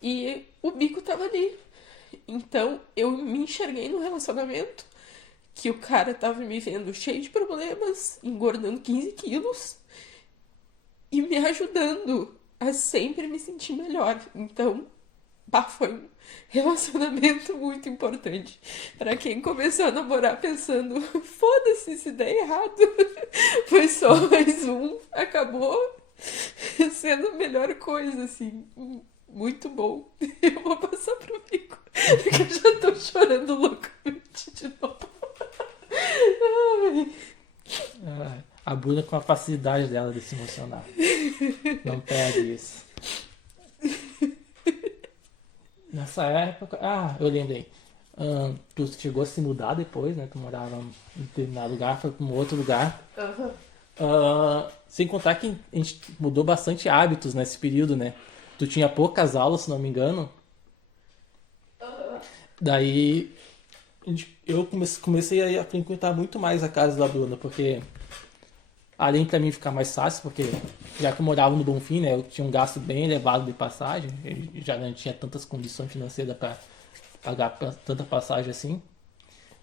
E o Bico tava ali. Então, eu me enxerguei no relacionamento que o cara tava me vendo cheio de problemas, engordando 15 quilos e me ajudando a sempre me sentir melhor. Então, bah, foi um relacionamento muito importante. Pra quem começou a namorar pensando, foda-se se der errado, foi só mais um, acabou sendo a melhor coisa, assim. Muito bom. Eu vou passar pro Pico, porque eu já tô chorando loucamente de novo. Ai. A Bruna com a facilidade dela de se emocionar. Não perde isso. Nessa época. Ah, eu lembrei. Tu chegou a se mudar depois, né? Tu morava em determinado lugar, foi para um outro lugar. Aham. Sem contar que a gente mudou bastante hábitos nesse período, né? Tu tinha poucas aulas, se não me engano. Daí eu comecei a frequentar muito mais a casa da Bruna, porque além pra mim ficar mais fácil, porque já que eu morava no Bonfim, né, eu tinha um gasto bem elevado de passagem, eu já não tinha tantas condições financeiras para pagar tanta passagem assim.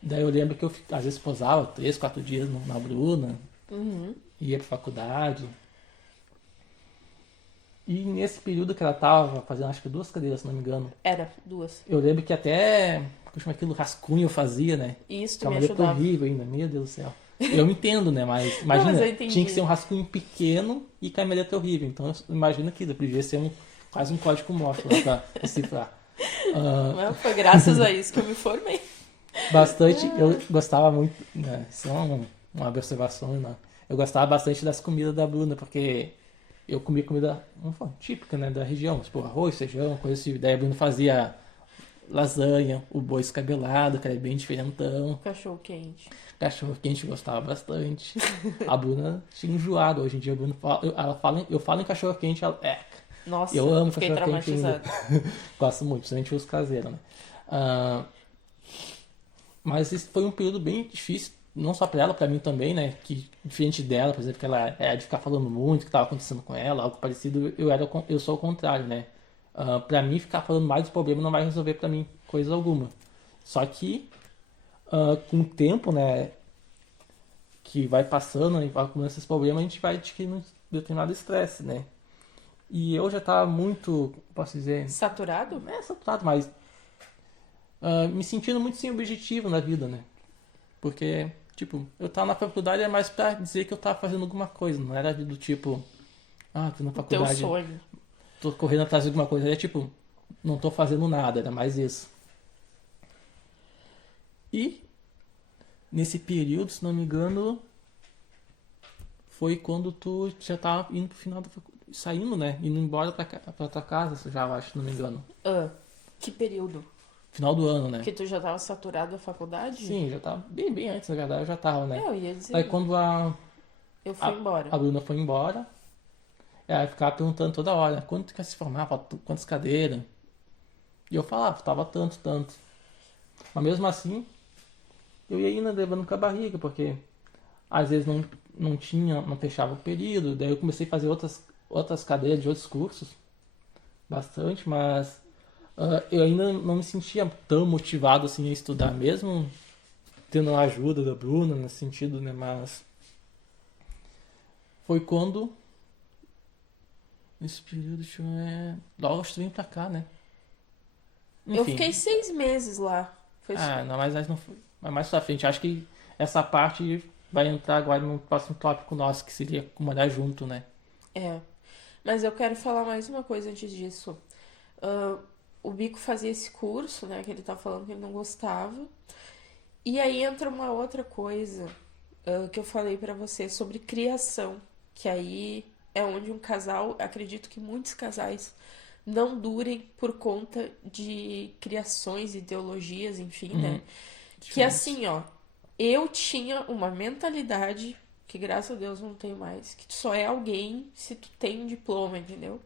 Daí eu lembro que eu às vezes posava 3, 4 dias na Bruna, ia pra faculdade. E nesse período que ela tava fazendo, acho que 2 cadeiras, se não me engano, Era, duas. eu lembro que até, como chama aquilo, rascunho eu fazia, né? E isso Tinha me uma letra ajudava. horrível ainda, meu Deus do céu. Eu entendo, né? Mas Não, imagina, mas eu entendi. tinha que ser um rascunho pequeno e com a letra horrível. Então eu imagino que podia ser quase um código Morse lá pra decifrar. Não, foi graças a isso que eu me formei. Bastante, eu gostava muito, né? Isso é uma observação, né? Eu gostava bastante das comidas da Bruna, porque eu comia comida vamos falar, típica, né, da região. Tipo, arroz, feijão, coisa assim. Daí a Bruna fazia lasanha, o boi escabelado, que era bem diferentão. Cachorro quente. Cachorro quente gostava bastante. A Bruna tinha enjoado. Hoje em dia a Bruna fala, eu falo em cachorro quente, ela. Nossa, Eu amo fiquei cachorro quente ainda. traumatizada. Gosto muito, principalmente os caseiros, né? Ah, mas esse foi um período bem difícil, não só pra ela, pra mim também, né? Que diferente dela, por exemplo, que ela era de ficar falando muito o que tava acontecendo com ela, algo parecido, eu sou o contrário, né? Pra mim, ficar falando mais do problema não vai resolver pra mim coisa alguma. Só que, com o tempo, né? Que vai passando e vai acumulando esses problemas, a gente vai adquirindo um determinado estresse, né? E eu já tava muito, posso dizer, Saturado? não é saturado, mas me sentindo muito sem objetivo na vida, né? Porque, tipo, eu tava na faculdade é mais pra dizer que eu tava fazendo alguma coisa, não era do tipo, tô na Teu faculdade, sonho. tô correndo atrás de alguma coisa, era tipo, não tô fazendo nada, era mais isso. E nesse período, se não me engano, foi quando tu já tava indo pro final da faculdade, saindo, né? Indo embora pra tua casa, já acho, se não me engano. Que período? Final do ano, né? Que tu já tava saturado da faculdade? Sim, já tava bem antes, na verdade, eu já tava, né? Eu ia dizer. Aí quando Eu fui embora. a Bruna foi embora, ela ficava perguntando toda hora, quando tu quer se formar, quantas cadeiras? E eu falava, tava tanto. Mas mesmo assim, eu ia ainda levando com a barriga, porque às vezes não fechava o período, daí eu comecei a fazer outras cadeiras de outros cursos, bastante, mas eu ainda não me sentia tão motivado assim a estudar mesmo, tendo a ajuda da Bruna nesse sentido, né? Mas foi quando, nesse período, deixa eu ver, logo tu vem pra cá, né? Eu Enfim, fiquei 6 meses lá. Foi não, mas não foi. Mas mais pra frente, acho que essa parte vai entrar agora no próximo tópico nosso, que seria morar junto, né? É. Mas eu quero falar mais uma coisa antes disso. Ah, o Bico fazia esse curso, né? Que ele tá falando que ele não gostava. E aí entra uma outra coisa que eu falei pra você sobre criação. Que aí é onde um casal, acredito que muitos casais não durem por conta de criações, ideologias, enfim, né? Que Diferentes. assim, ó, eu tinha uma mentalidade que graças a Deus não tenho mais, que tu só é alguém se tu tem um diploma, entendeu?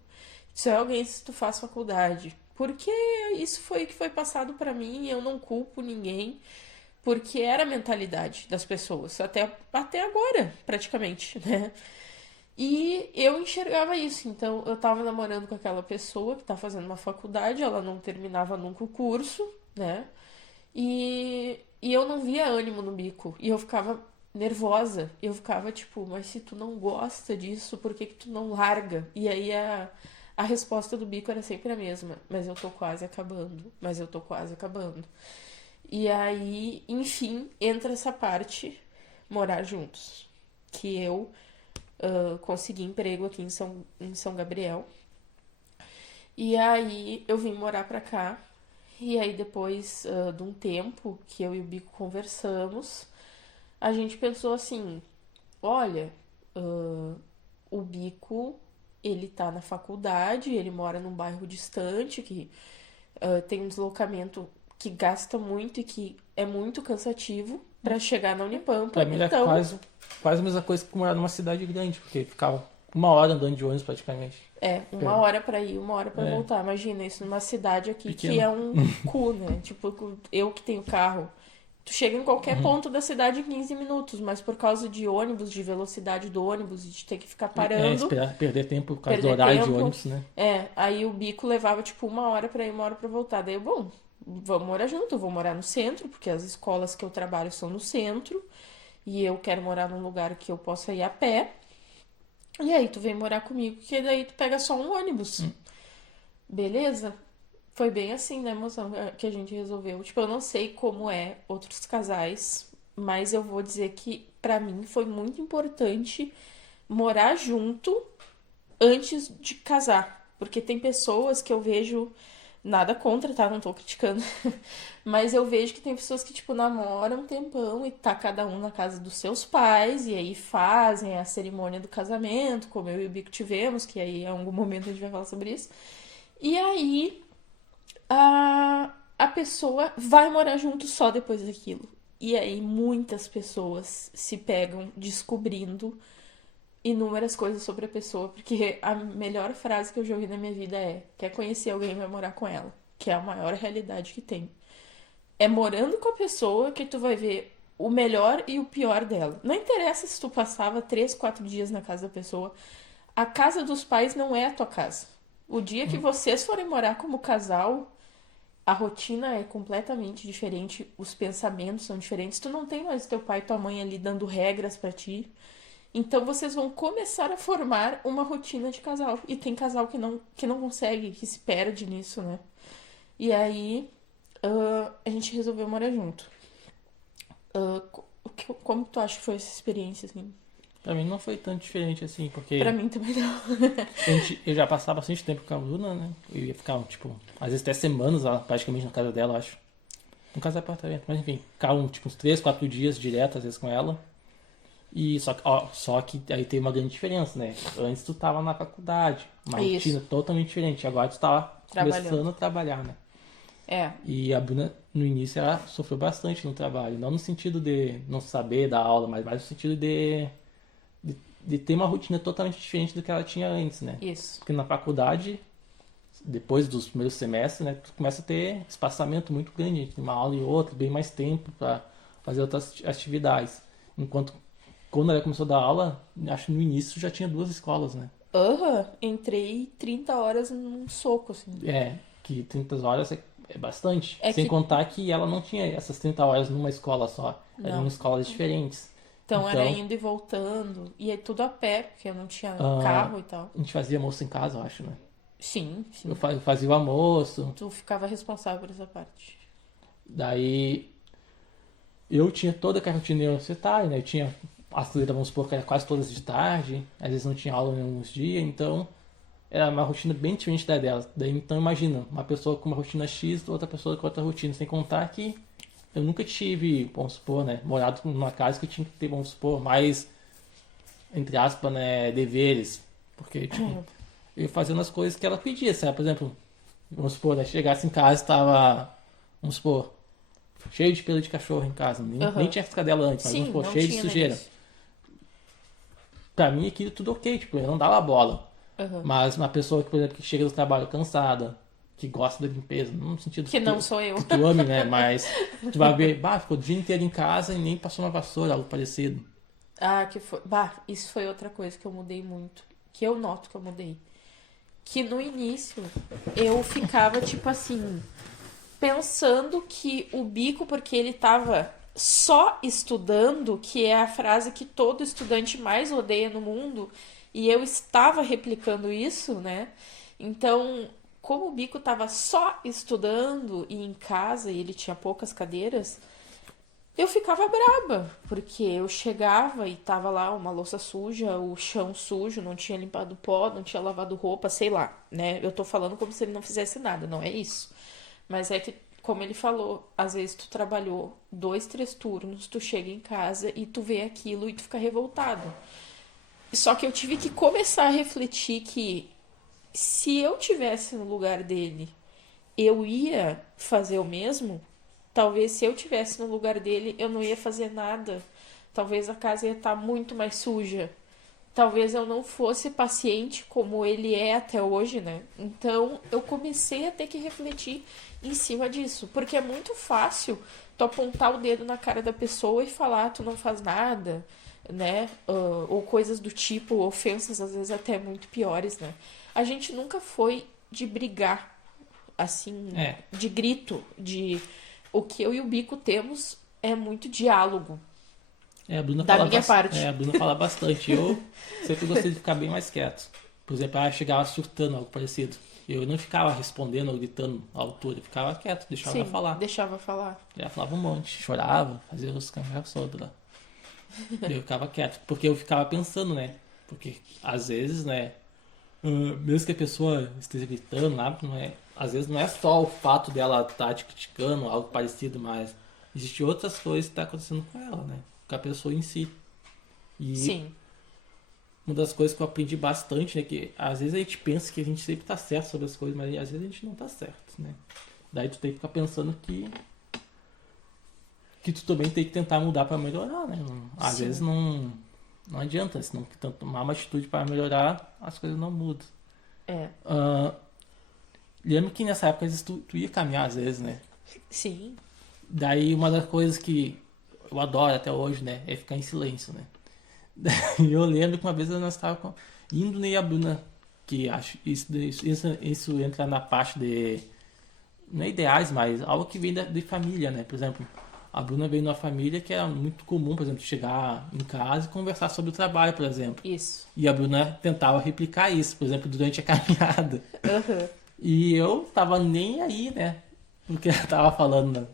Tu só é alguém se tu faz faculdade. Porque isso foi o que foi passado pra mim e eu não culpo ninguém, porque era a mentalidade das pessoas, até agora, praticamente, né? E eu enxergava isso, então eu tava namorando com aquela pessoa que tá fazendo uma faculdade, ela não terminava nunca o curso, né? E eu não via ânimo no Bico. E eu ficava nervosa. Eu ficava tipo, mas se tu não gosta disso, por que que tu não larga? E aí a resposta do Bico era sempre a mesma. Mas eu tô quase acabando. Mas eu tô quase acabando. E aí, enfim, entra essa parte, morar juntos. Que eu consegui emprego aqui em São Gabriel. E aí eu vim morar pra cá. E aí depois de um tempo que eu e o Bico conversamos, a gente pensou assim, olha, o Bico, ele tá na faculdade, ele mora num bairro distante, que tem um deslocamento que gasta muito e que é muito cansativo pra chegar na Pra Unipampa. mim era Então, quase a mesma coisa que morar numa cidade grande, porque ficava 1 hora andando de ônibus praticamente. uma hora pra ir, uma hora pra É, voltar. Imagina isso numa cidade aqui que pequeno. é um cu, né? Tipo, eu que tenho carro. Tu chega em qualquer ponto da cidade em 15 minutos, mas por causa de ônibus, de velocidade do ônibus, de ter que ficar parando, Esperar perder tempo por causa do perder horário de tempo. ônibus, né? Aí o Bico levava tipo 1 hora pra ir, 1 hora pra voltar. Daí eu, bom, vamos morar junto, eu vou morar no centro, porque as escolas que eu trabalho são no centro, e eu quero morar num lugar que eu possa ir a pé. E aí tu vem morar comigo, que daí tu pega só um ônibus. Beleza? Foi bem assim, né, mozão, que a gente resolveu. Tipo, eu não sei como é outros casais, mas eu vou dizer que pra mim foi muito importante morar junto antes de casar. Porque tem pessoas que eu vejo, nada contra, tá? Não tô criticando. Mas eu vejo que tem pessoas que, tipo, namoram um tempão e tá cada um na casa dos seus pais, e aí fazem a cerimônia do casamento, como eu e o Bico tivemos, que aí em algum momento a gente vai falar sobre isso. E aí a pessoa vai morar junto só depois daquilo. E aí muitas pessoas se pegam descobrindo inúmeras coisas sobre a pessoa, porque a melhor frase que eu já ouvi na minha vida é: quer conhecer alguém, vai morar com ela, que é a maior realidade que tem. É morando com a pessoa que tu vai ver o melhor e o pior dela. Não interessa se tu passava 3, 4 dias na casa da pessoa. A casa dos pais não é a tua casa. O dia que vocês forem morar como casal, a rotina é completamente diferente, os pensamentos são diferentes. Tu não tem mais teu pai e tua mãe ali dando regras pra ti. Então vocês vão começar a formar uma rotina de casal. E tem casal que não consegue, que se perde nisso, né? E aí a gente resolveu morar junto. Como tu acha que foi essa experiência, assim? Pra mim não foi tão diferente assim, Pra porque mim também não. eu já passava bastante tempo com a Bruna, né? Eu ia ficar, tipo, às vezes até semanas lá, praticamente na casa dela, eu acho. No caso do apartamento, mas enfim, ficava tipo, uns 3, 4 dias direto, às vezes, com ela. E só que aí tem uma grande diferença, né? Antes tu tava na faculdade, uma rotina Isso, totalmente diferente. Agora tu tava trabalhando. começando a trabalhar, né? É, E a Bruna, no início, ela sofreu bastante no trabalho. Não no sentido de não saber dar aula, mas mais no sentido de ter uma rotina totalmente diferente do que ela tinha antes, né? isso. Porque na faculdade, depois dos primeiros semestres, né, tu começa a ter espaçamento muito grande entre uma aula e outra, bem mais tempo para fazer outras atividades. Enquanto quando ela começou a dar aula, acho que no início já tinha 2 escolas, né? Entrei 30 horas num soco, assim. Que 30 horas é bastante. É Sem que contar que ela não tinha essas 30 horas numa escola só. Eram Não. escolas diferentes. Então era Então, indo e voltando. E aí tudo a pé, porque eu não tinha ah, carro e tal. a gente fazia almoço em casa, eu acho, né? Sim, Eu sim. fazia o almoço, Tu ficava responsável por essa parte. daí eu tinha toda aquela rotina universitária, né? Eu tinha as letras, vamos supor, que era quase todas de tarde, às vezes não tinha aula em alguns dias, então era uma rotina bem diferente da dela. Daí, então imagina, uma pessoa com uma rotina X, outra pessoa com outra rotina, sem contar que eu nunca tive, vamos supor, né, morado numa casa que eu tinha que ter, vamos supor, mais, entre aspas, né, deveres. Porque, tipo, eu ia fazendo as coisas que ela pedia, sabe? Por exemplo, vamos supor, né, chegasse em casa e estava, vamos supor, cheio de pelo de cachorro em casa. Nem Aham. tinha ficado antes, mas vamos Sim, supor, não cheio de tinha no sujeira. início. Pra mim aquilo tudo ok, tipo, eu não dava bola. Aham. Mas uma pessoa que, por exemplo, que chega do trabalho cansada, que gosta da limpeza, não no sentido Que não sou eu. que tu ame, né? Mas tu vai ver, bah, ficou o dia inteiro em casa e nem passou uma vassoura, algo parecido. Ah, que foi. Bah, isso foi outra coisa que eu mudei muito. Que eu noto que eu mudei. Que no início eu ficava, tipo assim, pensando que o bico, porque ele tava só estudando, que é a frase que todo estudante mais odeia no mundo, e eu estava replicando isso, né? Então, como o bico tava só estudando e em casa e ele tinha poucas cadeiras, eu ficava braba, porque eu chegava e tava lá uma louça suja, o chão sujo, não tinha limpado o pó, não tinha lavado roupa, sei lá, né? Eu tô falando como se ele não fizesse nada, não é isso. Mas é que, como ele falou, às vezes tu trabalhou 2, 3 turnos, tu chega em casa e tu vê aquilo e tu fica revoltado. Só que eu tive que começar a refletir que se eu tivesse no lugar dele, eu ia fazer o mesmo. Talvez se eu tivesse no lugar dele, eu não ia fazer nada. Talvez a casa ia estar muito mais suja. Talvez eu não fosse paciente como ele é até hoje, né? Então eu comecei a ter que refletir em cima disso, porque é muito fácil tu apontar o dedo na cara da pessoa e falar tu não faz nada, né? Ou coisas do tipo, ofensas às vezes até muito piores, né? A gente nunca foi de brigar, assim, É, de grito, de o que eu e o Bico temos é muito diálogo da minha parte. A Bruna fala bastante. Eu sempre gostei de ficar bem mais quieto. Por exemplo, ela chegava surtando, algo parecido. Eu não ficava respondendo ou gritando à altura, eu ficava quieto, deixava ela Sim, falar. deixava falar. Ela falava um monte, chorava, fazia os caminhos soltos lá. Eu ficava quieto, porque eu ficava pensando, né? Porque às vezes, né, mesmo que a pessoa esteja gritando lá, não é, às vezes não é só o fato dela estar te criticando, algo parecido, mas existem outras coisas que estão acontecendo com ela, né? Com a pessoa em si. E Sim, uma das coisas que eu aprendi bastante, né, que às vezes a gente pensa que a gente sempre tá certo sobre as coisas, mas às vezes a gente não tá certo, né? Daí tu tem que ficar pensando que tu também tem que tentar mudar para melhorar, né? Às vezes sim. não adianta, se não tomar uma atitude para melhorar, as coisas não mudam. É, Ah, lembro que nessa época às vezes tu ia caminhar às vezes, né? sim. Daí uma das coisas que eu adoro até hoje, né, é ficar em silêncio, né? Daí eu lembro que uma vez nós estávamos indo nem a Bruna, que acho isso entra na parte de não é ideais, mas algo que vem de família, né? Por exemplo, a Bruna veio numa família que era muito comum, por exemplo, chegar em casa e conversar sobre o trabalho, por exemplo. Isso. E a Bruna tentava replicar isso, por exemplo, durante a caminhada. Aham. E eu tava nem aí, né? Porque ela tava falando, né,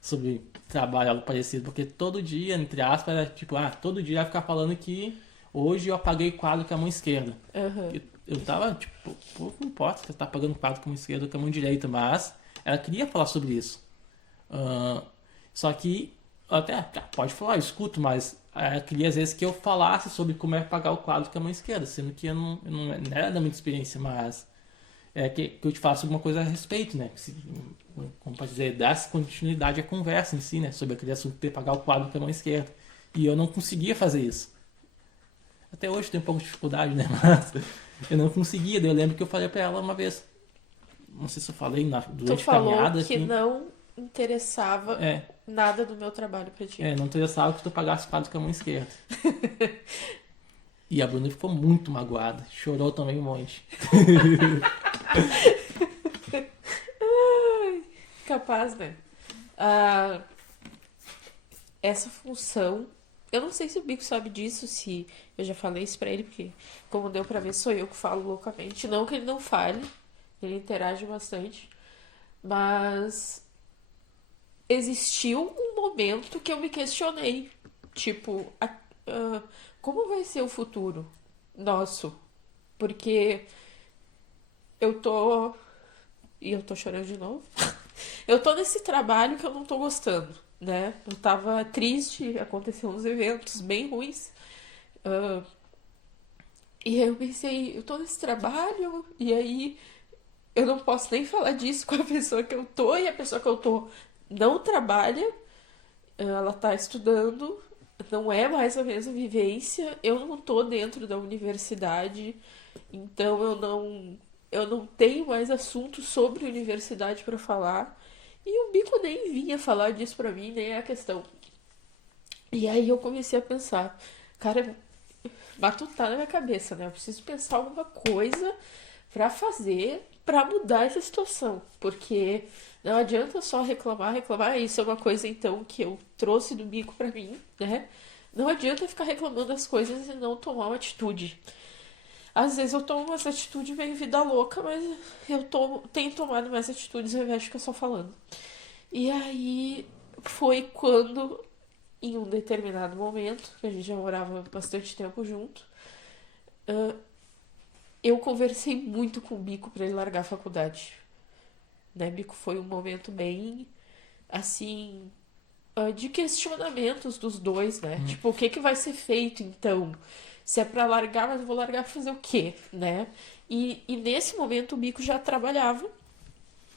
sobre trabalho, algo parecido. Porque todo dia, entre aspas, era tipo, todo dia ela ficar falando que hoje eu apaguei quadro com a mão esquerda. Aham. Eu tava, tipo, pouco importa se você tá apagando quadro com a mão esquerda ou com a mão direita, mas ela queria falar sobre isso. Ah, só que, até, pode falar, eu escuto, mas ela queria às vezes que eu falasse sobre como é apagar o quadro com a mão esquerda, sendo que eu não era da minha experiência, mas que eu te faço alguma coisa a respeito, né? Como pode dizer, dar continuidade à conversa em si, né? Sobre aquele assunto de apagar o quadro com a mão esquerda. E eu não conseguia fazer isso. Até hoje eu tenho um pouco de dificuldade, né? Mas eu não conseguia. Daí eu lembro que eu falei pra ela uma vez, não sei se eu falei Tu durante a falou caminhada, que que não interessava é, nada do meu trabalho pra ti. não interessava que tu pagasse o quadro com a mão esquerda. E a Bruna ficou muito magoada. Chorou também um monte. Capaz, né? Ah, essa função. Eu não sei se o Bico sabe disso, se eu já falei isso pra ele, porque como deu pra ver, sou eu que falo loucamente. Não que ele não fale, ele interage bastante, mas existiu um momento que eu me questionei, tipo, como vai ser o futuro nosso? Porque eu tô. E eu tô chorando de novo. Eu tô nesse trabalho que eu não tô gostando, né? Eu tava triste, aconteceram uns eventos bem ruins. ah, e aí eu pensei, eu tô nesse trabalho, e aí eu não posso nem falar disso com a pessoa que eu tô, e a pessoa que eu tô não trabalha, ela tá estudando, não é mais a mesma vivência, eu não tô dentro da universidade, então eu não tenho mais assunto sobre universidade pra falar. E o Bico nem vinha falar disso pra mim, nem é a questão. E aí eu comecei a pensar, cara, matutar na minha cabeça, né? Eu preciso pensar alguma coisa pra fazer pra mudar essa situação, porque não adianta só reclamar, reclamar. Isso é uma coisa então que eu trouxe do Bico pra mim, né? Não adianta ficar reclamando das coisas e não tomar uma atitude. Às vezes eu tomo umas atitudes meio vida louca, mas tenho tomado mais atitudes ao invés de ficar só falando. E aí foi quando, em um determinado momento, que a gente já morava bastante tempo junto, eu conversei muito com o Bico pra ele largar a faculdade. Né, Bico? Foi um momento bem, assim, de questionamentos dos dois, né? Tipo, o que que vai ser feito então? Se é pra largar, mas eu vou largar pra fazer o quê, né? E nesse momento o Bico já trabalhava.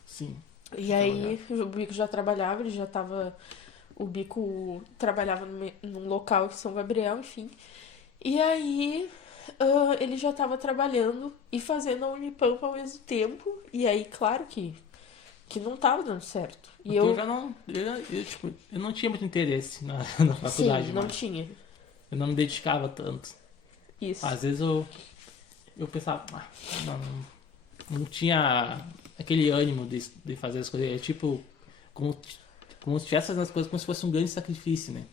Sim. E aí o Bico já trabalhava, ele já tava. O Bico trabalhava num local em São Gabriel, enfim. E aí ele já tava trabalhando e fazendo a Unipampa ao mesmo tempo. E aí, claro que não tava dando certo. E Porque eu eu. já não. Tipo, eu não tinha muito interesse na faculdade Sim, não mais. tinha. Eu não me dedicava tanto. Isso. Às vezes eu pensava, não tinha aquele ânimo de fazer as coisas. É tipo, como se estivesse fazendo as coisas como se fosse um grande sacrifício, né?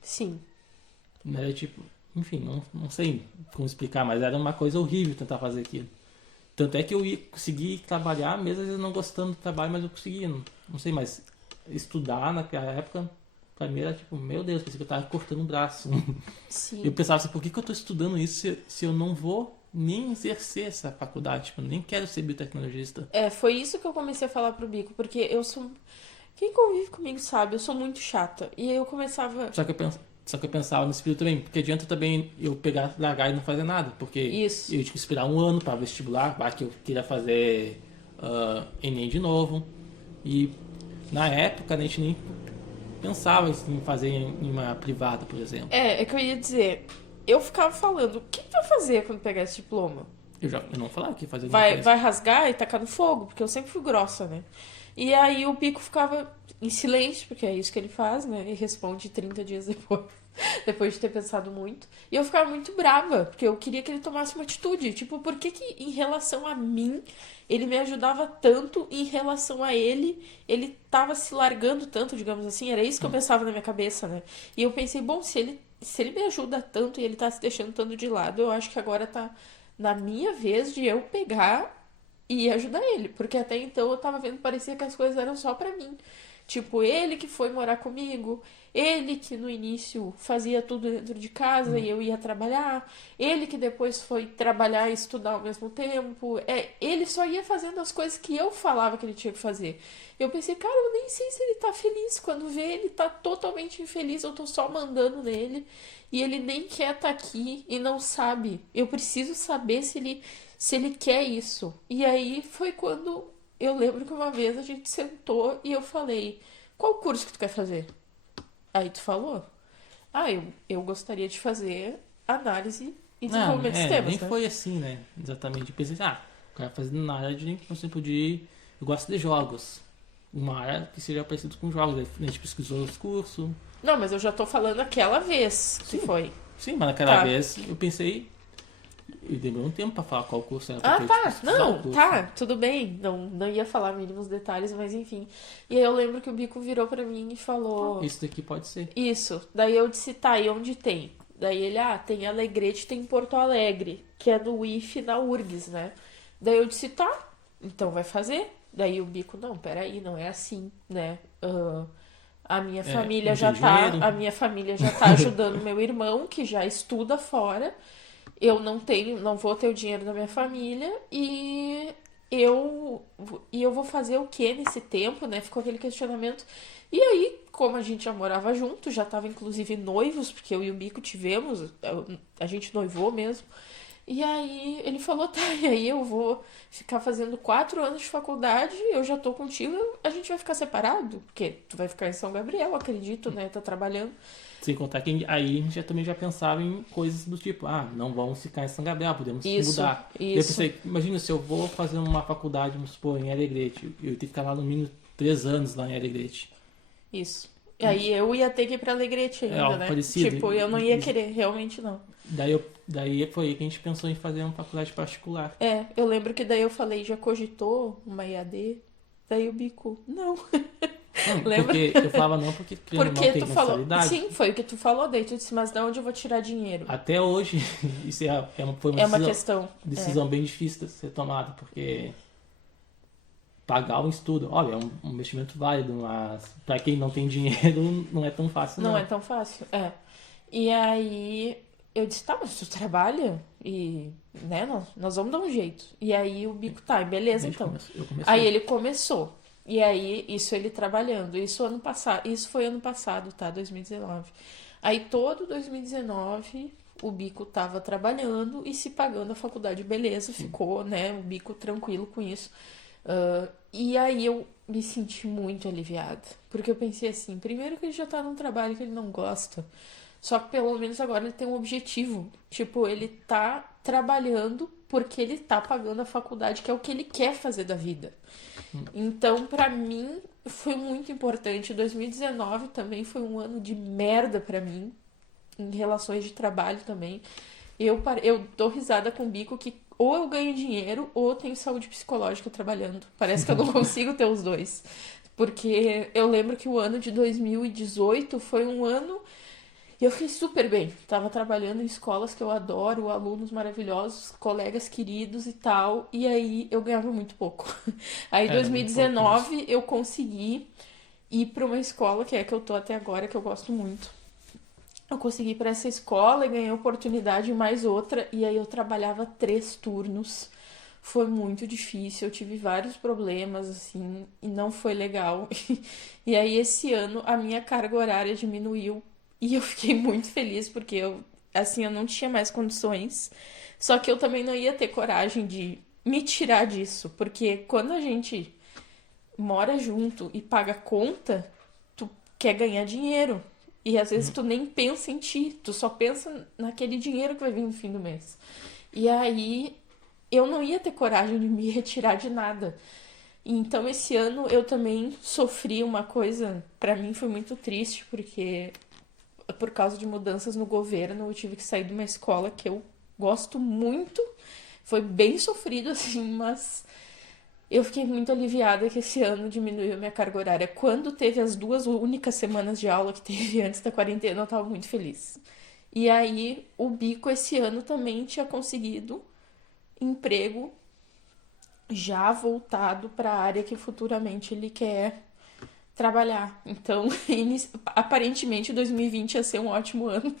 Sim. Era tipo, enfim, não sei como explicar, mas era uma coisa horrível tentar fazer aquilo. Tanto é que eu ia conseguir trabalhar, mesmo às vezes não gostando do trabalho, mas eu conseguia. Não sei, mas estudar naquela época, pra mim era tipo, meu Deus, pensei que eu tava cortando um braço. Eu Sim. pensava assim, por que eu tô estudando isso se eu não vou nem exercer essa faculdade? Tipo, eu nem quero ser biotecnologista. Foi isso que eu comecei a falar pro Bico, porque eu sou. Quem convive comigo sabe, eu sou muito chata. E aí eu começava. Só que eu pensava nesse período também, porque adianta também eu pegar, largar e não fazer nada, porque Isso. eu tinha que esperar um ano para vestibular, que eu queria fazer Enem de novo. E na época a gente nem pensava em fazer em uma privada, por exemplo. É que eu ia dizer. Eu ficava falando, o que vai fazer quando pegar esse diploma? Eu não falava que ia fazer alguma Vai, coisa. vai rasgar e tacar no fogo, porque eu sempre fui grossa, né? E aí o Pico ficava em silêncio, porque é isso que ele faz, né? E responde 30 dias depois, depois de ter pensado muito. E eu ficava muito brava, porque eu queria que ele tomasse uma atitude. Tipo, por que que em relação a mim ele me ajudava tanto e em relação a ele tava se largando tanto, digamos assim? Era isso que eu pensava na minha cabeça, né? E eu pensei, bom, se ele me ajuda tanto e ele tá se deixando tanto de lado, eu acho que agora tá na minha vez de eu pegar e ajudar ele, porque até então eu tava vendo, parecia que as coisas eram só pra mim. Tipo, ele que foi morar comigo, ele que no início fazia tudo dentro de casa e eu ia trabalhar, ele que depois foi trabalhar e estudar ao mesmo tempo. Ele só ia fazendo as coisas que eu falava que ele tinha que fazer. Eu pensei, cara, eu nem sei se ele tá feliz. Quando vê, ele tá totalmente infeliz, eu tô só mandando nele. E ele nem quer estar aqui e não sabe. Eu preciso saber se ele quer isso. E aí foi quando eu lembro que uma vez a gente sentou e eu falei: qual curso que tu quer fazer? Aí tu falou: eu gostaria de fazer análise e Não, desenvolvimento de sistemas, nem né? foi assim, né? Exatamente. Eu pensei, o cara fazendo na área de, por exemplo, de. Eu gosto de jogos. Uma área que seja parecido com jogos. A gente pesquisou os cursos. Não, mas eu já tô falando aquela vez que foi. Sim, mas naquela Tá. vez eu pensei. E demorou um tempo pra falar qual curso era, Ah, porque tá. tipo, você precisava do Não, curso. tá. Tudo bem. Não ia falar mínimos detalhes, mas enfim. E aí eu lembro que o Bico virou pra mim e falou... Isso daqui pode ser. Isso. Daí eu disse, tá, e onde tem? Daí ele, tem Alegrete, tem Porto Alegre, que é no IF na URGS, né? Daí eu disse, tá, então vai fazer. Daí o Bico, não, peraí, não é assim, né? A minha família não já tem tá, dinheiro. a minha família já tá ajudando meu irmão, que já estuda fora. Eu não vou ter o dinheiro da minha família eu e eu vou fazer o que nesse tempo, né? Ficou aquele questionamento. E aí, como a gente já morava junto, já tava inclusive noivos, porque eu e o Bico tivemos, a gente noivou mesmo. E aí ele falou, tá, e aí eu vou ficar fazendo 4 anos de faculdade, eu já tô contigo, a gente vai ficar separado? Porque tu vai ficar em São Gabriel, acredito, né? Tá trabalhando. Sem contar que aí a gente também já pensava em coisas do tipo, não vamos ficar em São Gabriel, podemos Isso, mudar. Eu isso. pensei, imagina se eu vou fazer uma faculdade, vamos supor, em Alegrete, eu tenho que ficar lá no mínimo 3 anos lá em Alegrete. Isso. E aí eu ia ter que ir pra Alegrete ainda, algo né? parecido. Tipo, eu não ia querer, realmente não. Daí foi aí que a gente pensou em fazer uma faculdade particular. Eu lembro que daí eu falei, já cogitou uma EAD? Daí o Bico, não. Não, Lembra? porque eu falava não porque querendo ou não Porque tem tu falou. mensalidade. Sim, foi o que tu falou, daí tu disse, mas de onde eu vou tirar dinheiro? Até hoje, isso foi É uma decisão, questão. bem difícil de ser tomada, porque pagar um estudo, olha, é um investimento válido, mas para quem não tem dinheiro não é tão fácil, Não não. é tão fácil. E aí eu disse, tá, mas tu trabalha e, né, nós vamos dar um jeito. E aí o Bico, tá, beleza, então. Eu comecei. Aí ele começou. E aí, isso ele trabalhando. Isso foi ano passado, tá? 2019. Aí todo 2019 o Bico tava trabalhando e se pagando a faculdade, beleza, ficou, né? O Bico tranquilo com isso. E aí eu me senti muito aliviada. Porque eu pensei assim, primeiro que ele já tá num trabalho que ele não gosta. Só que pelo menos agora ele tem um objetivo. Tipo, ele tá trabalhando porque ele tá pagando a faculdade, que é o que ele quer fazer da vida. Então, pra mim, foi muito importante. 2019 também foi um ano de merda pra mim, em relações de trabalho também. Eu dou risada com o Bico que ou eu ganho dinheiro ou eu tenho saúde psicológica trabalhando. Parece que eu não consigo ter os dois. Porque eu lembro que o ano de 2018 foi um ano e eu fiquei super bem. Tava trabalhando em escolas que eu adoro, alunos maravilhosos, colegas queridos e tal. E aí eu ganhava muito pouco. Aí em Era muito pouco 2019 eu consegui ir pra uma escola que é a que eu tô até agora, que eu gosto muito. Eu consegui ir pra essa escola e ganhei oportunidade em mais outra. E aí eu trabalhava 3 turnos. Foi muito difícil, eu tive vários problemas, assim, e não foi legal. E aí esse ano a minha carga horária diminuiu e eu fiquei muito feliz porque eu não tinha mais condições. Só que eu também não ia ter coragem de me tirar disso, porque quando a gente mora junto e paga conta, tu quer ganhar dinheiro. E às vezes tu nem pensa em ti, tu só pensa naquele dinheiro que vai vir no fim do mês. E aí eu não ia ter coragem de me retirar de nada. Então esse ano eu também sofri uma coisa, pra mim foi muito triste, porque por causa de mudanças no governo eu tive que sair de uma escola que eu gosto muito. Foi bem sofrido assim, mas eu fiquei muito aliviada que esse ano diminuiu a minha carga horária. Quando teve as 2 únicas semanas de aula que teve antes da quarentena, eu tava muito feliz. E aí o Bico esse ano também tinha conseguido emprego já voltado para a área que futuramente ele quer trabalhar. Então, aparentemente 2020 ia ser um ótimo ano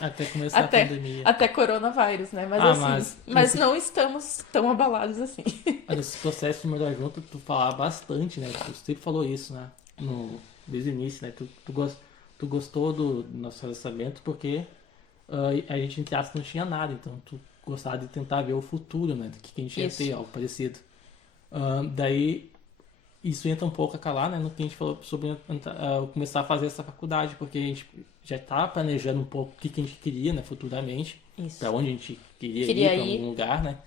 Até começar a pandemia. até coronavírus, né? Mas não estamos tão abalados assim. Mas esse processo de morar junto, tu falava bastante, né? Tu sempre falou isso, né? Desde o início, né? Tu gostou do nosso relacionamento porque a gente, entre aspas, não tinha nada. Então, tu gostava de tentar ver o futuro, né? Do que a gente ia ter, algo parecido. Daí, isso entra um pouco a calar, né? No que a gente falou sobre começar a fazer essa faculdade, porque a gente já estava planejando um pouco o que a gente queria, né? Futuramente. Para onde a gente queria ir, para algum lugar, né?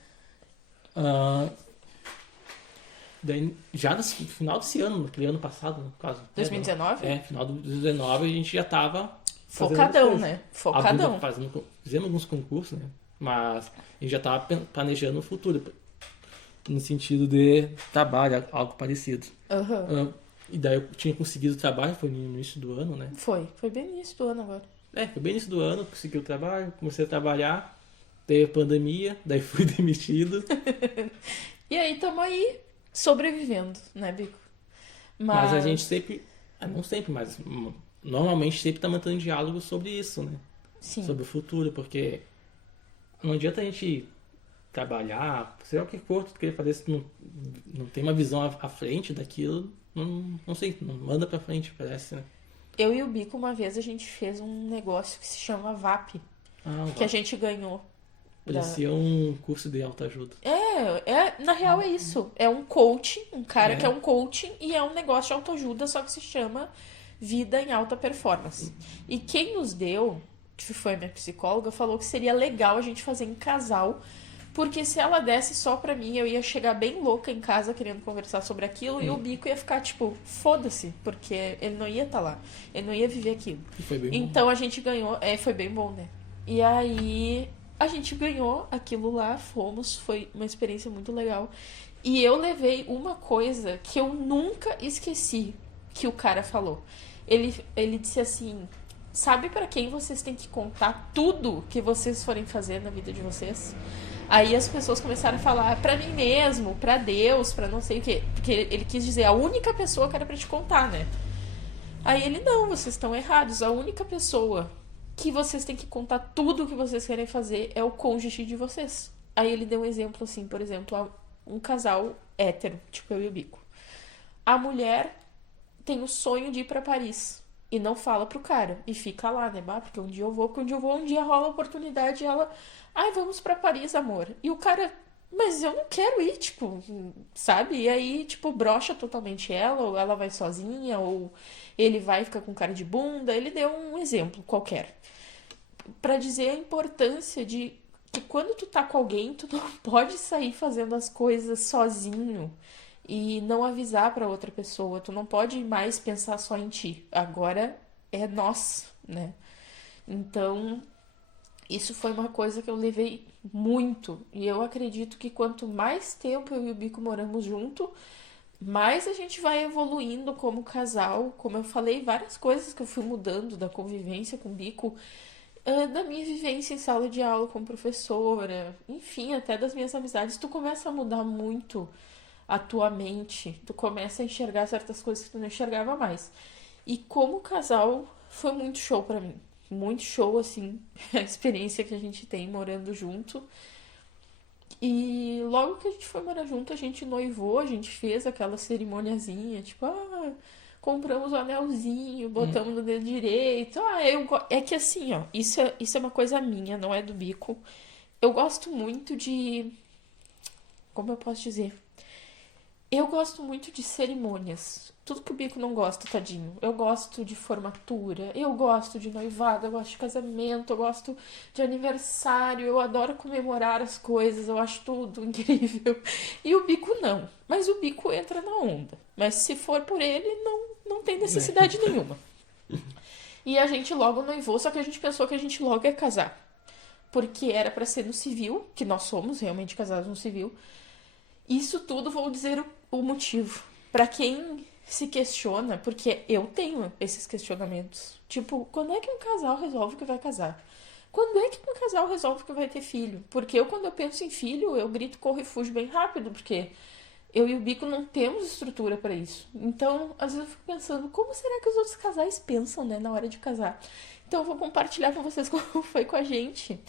Daí, já no final desse ano, naquele ano passado, no caso. 2019? Final de 2019 a gente já tava focadão, né? Focadão. Fizemos alguns concursos, né? Mas a gente já tava planejando o futuro, no sentido de trabalho, algo parecido. Aham. E daí eu tinha conseguido o trabalho, foi no início do ano, né? Foi bem no início do ano agora. Foi bem no início do ano, consegui o trabalho, comecei a trabalhar, teve a pandemia, daí fui demitido. E aí tamo aí sobrevivendo, né, Bico? Mas a gente Mas, sempre, não sempre, mas normalmente sempre tá mantendo diálogo sobre isso, né? sim. Sobre o futuro, porque não adianta a gente trabalhar, seja o que for, tu querer fazer, se tu não tem uma visão à frente daquilo, não sei, não manda pra frente, parece, né? Eu e o Bico, uma vez, a gente fez um negócio que se chama VAP, Ah, que a vá. gente ganhou. Da... Parecia um curso de autoajuda. Na real é isso. É um coaching, um cara que é É, um coaching e é um negócio de autoajuda, só que se chama Vida em Alta Performance. E quem nos deu, que foi a minha psicóloga, falou que seria legal a gente fazer em casal, porque se ela desse só pra mim, eu ia chegar bem louca em casa querendo conversar sobre aquilo e o Bico ia ficar tipo, foda-se, porque ele não ia estar lá, ele não ia viver aquilo. e foi bem bom. Então a gente ganhou, foi bem bom, né? E aí a gente ganhou aquilo lá, fomos, foi uma experiência muito legal. E eu levei uma coisa que eu nunca esqueci que o cara falou. Ele disse assim: sabe pra quem vocês têm que contar tudo que vocês forem fazer na vida de vocês? Aí as pessoas começaram a falar pra mim mesmo, pra Deus, pra não sei o quê. Porque ele quis dizer a única pessoa que era pra te contar, né? Aí ele, não, vocês estão errados. A única pessoa que vocês têm que contar tudo o que vocês querem fazer é o cônjuge de vocês. Aí ele deu um exemplo assim, por exemplo, um casal hétero, tipo eu e o Bico. A mulher tem o sonho de ir pra Paris e não fala pro cara e fica lá, né? Bah, porque um dia eu vou, porque um dia eu vou, um dia rola a oportunidade e ela, ai, vamos pra Paris, amor. E o cara, mas eu não quero ir, tipo, sabe? E aí, tipo, brocha totalmente ela, ou ela vai sozinha, ou ele vai ficar com cara de bunda. Ele deu um exemplo qualquer pra dizer a importância de que quando tu tá com alguém, tu não pode sair fazendo as coisas sozinho e não avisar pra outra pessoa. Tu não pode mais pensar só em ti. Agora é nós, né? Então, isso foi uma coisa que eu levei muito. E eu acredito que quanto mais tempo eu e o Bico moramos junto, mais a gente vai evoluindo como casal. Como eu falei, várias coisas que eu fui mudando da convivência com o Bico, da minha vivência em sala de aula como professora, enfim, até das minhas amizades. Tu começa a mudar muito a tua mente, tu começa a enxergar certas coisas que tu não enxergava mais. E como casal, foi muito show pra mim. Muito show, assim, a experiência que a gente tem morando junto. E logo que a gente foi morar junto, a gente noivou, a gente fez aquela cerimoniazinha, tipo, compramos o anelzinho, botamos no dedo direito. É que assim, ó, isso é uma coisa minha, não é do Bico. Eu gosto muito de. Como eu posso dizer? Eu gosto muito de cerimônias. Tudo que o Bico não gosta, tadinho. Eu gosto de formatura, eu gosto de noivado, eu gosto de casamento, eu gosto de aniversário, eu adoro comemorar as coisas, eu acho tudo incrível. E o Bico não. Mas o Bico entra na onda. Mas se for por ele, não tem necessidade nenhuma. E a gente logo noivou, só que a gente pensou que a gente logo ia casar. Porque era pra ser no civil, que nós somos realmente casados no civil. Isso tudo vou dizer o motivo. Pra quem se questiona, porque eu tenho esses questionamentos. Tipo, quando é que um casal resolve que vai casar? Quando é que um casal resolve que vai ter filho? Porque quando eu penso em filho, eu grito, corro e fujo bem rápido, porque eu e o Bico não temos estrutura pra isso. Então, às vezes eu fico pensando, como será que os outros casais pensam, né, na hora de casar? Então, eu vou compartilhar com vocês como foi com a gente.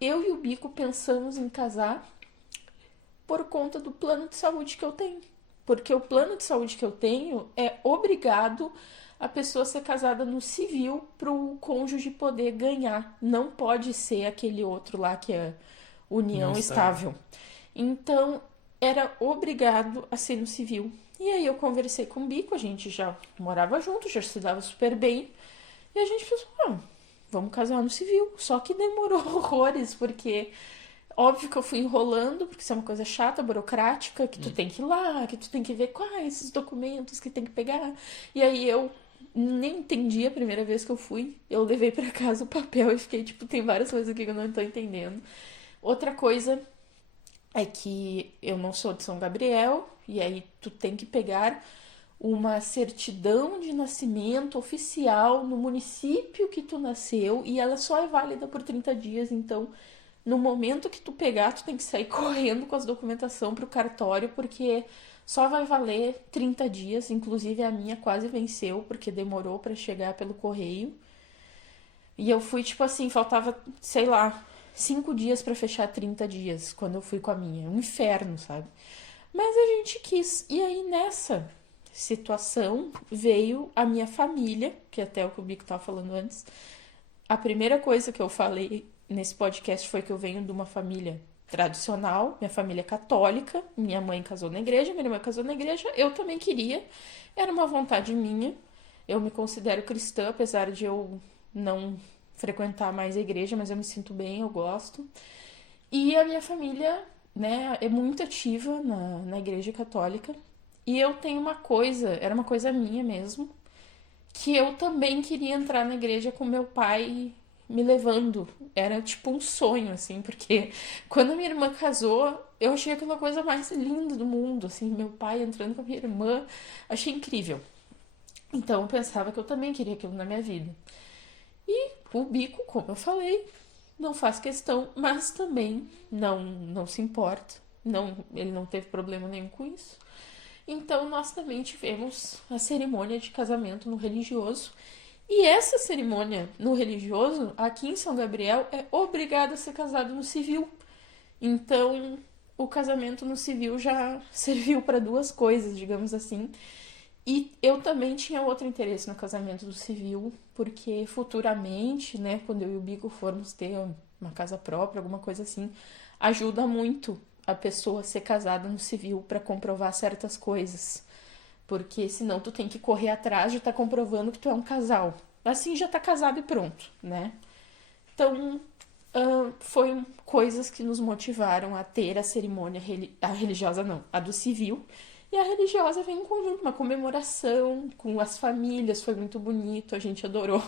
Eu e o Bico pensamos em casar por conta do plano de saúde que eu tenho. Porque o plano de saúde que eu tenho é obrigado a pessoa ser casada no civil para o cônjuge poder ganhar. Não pode ser aquele outro lá que é Não união está. estável. Então, era obrigado a ser no civil. E aí eu conversei com o Bico, a gente já morava junto, já estudava super bem. E a gente pensou, vamos casar no civil. Só que demorou horrores, porque óbvio que eu fui enrolando, porque isso é uma coisa chata, burocrática, que tu tem que ir lá, que tu tem que ver quais os documentos que tem que pegar. E aí eu nem entendi a primeira vez que eu fui. Eu levei pra casa o papel e fiquei tipo, tem várias coisas aqui que eu não tô entendendo. Outra coisa é que eu não sou de São Gabriel, e aí tu tem que pegar uma certidão de nascimento oficial no município que tu nasceu, e ela só é válida por 30 dias, então no momento que tu pegar, tu tem que sair correndo com as documentação pro cartório, porque só vai valer 30 dias, inclusive a minha quase venceu, porque demorou pra chegar pelo correio. E eu fui, tipo assim, faltava, sei lá, 5 dias pra fechar 30 dias, quando eu fui com a minha. Um inferno, sabe? Mas a gente quis. E aí nessa situação veio a minha família, que até o que o Bico tava falando antes. A primeira coisa que eu falei nesse podcast foi que eu venho de uma família tradicional, minha família é católica, minha mãe casou na igreja, minha irmã casou na igreja, eu também queria, era uma vontade minha. Eu me considero cristã, apesar de eu não frequentar mais a igreja, mas eu me sinto bem, eu gosto. E a minha família, né, é muito ativa na igreja católica. E eu tenho uma coisa, era uma coisa minha mesmo, que eu também queria entrar na igreja com meu pai me levando. Era tipo um sonho, assim, porque quando a minha irmã casou, eu achei aquela coisa mais linda do mundo, assim, meu pai entrando com a minha irmã, achei incrível. Então eu pensava que eu também queria aquilo na minha vida. E o Bico, como eu falei, não faz questão, mas também não se importa. Não, ele não teve problema nenhum com isso. Então nós também tivemos a cerimônia de casamento no religioso. E essa cerimônia no religioso, aqui em São Gabriel, é obrigado a ser casado no civil. Então o casamento no civil já serviu para duas coisas, digamos assim. E eu também tinha outro interesse no casamento do civil, porque futuramente, né, quando eu e o Bico formos ter uma casa própria, alguma coisa assim, ajuda muito a pessoa ser casada no civil para comprovar certas coisas. Porque senão tu tem que correr atrás de estar comprovando que tu é um casal. Assim já tá casado e pronto, né? Então, foi coisas que nos motivaram a ter a cerimônia, a religiosa não, a do civil. E a religiosa vem em conjunto, uma comemoração com as famílias, foi muito bonito, a gente adorou,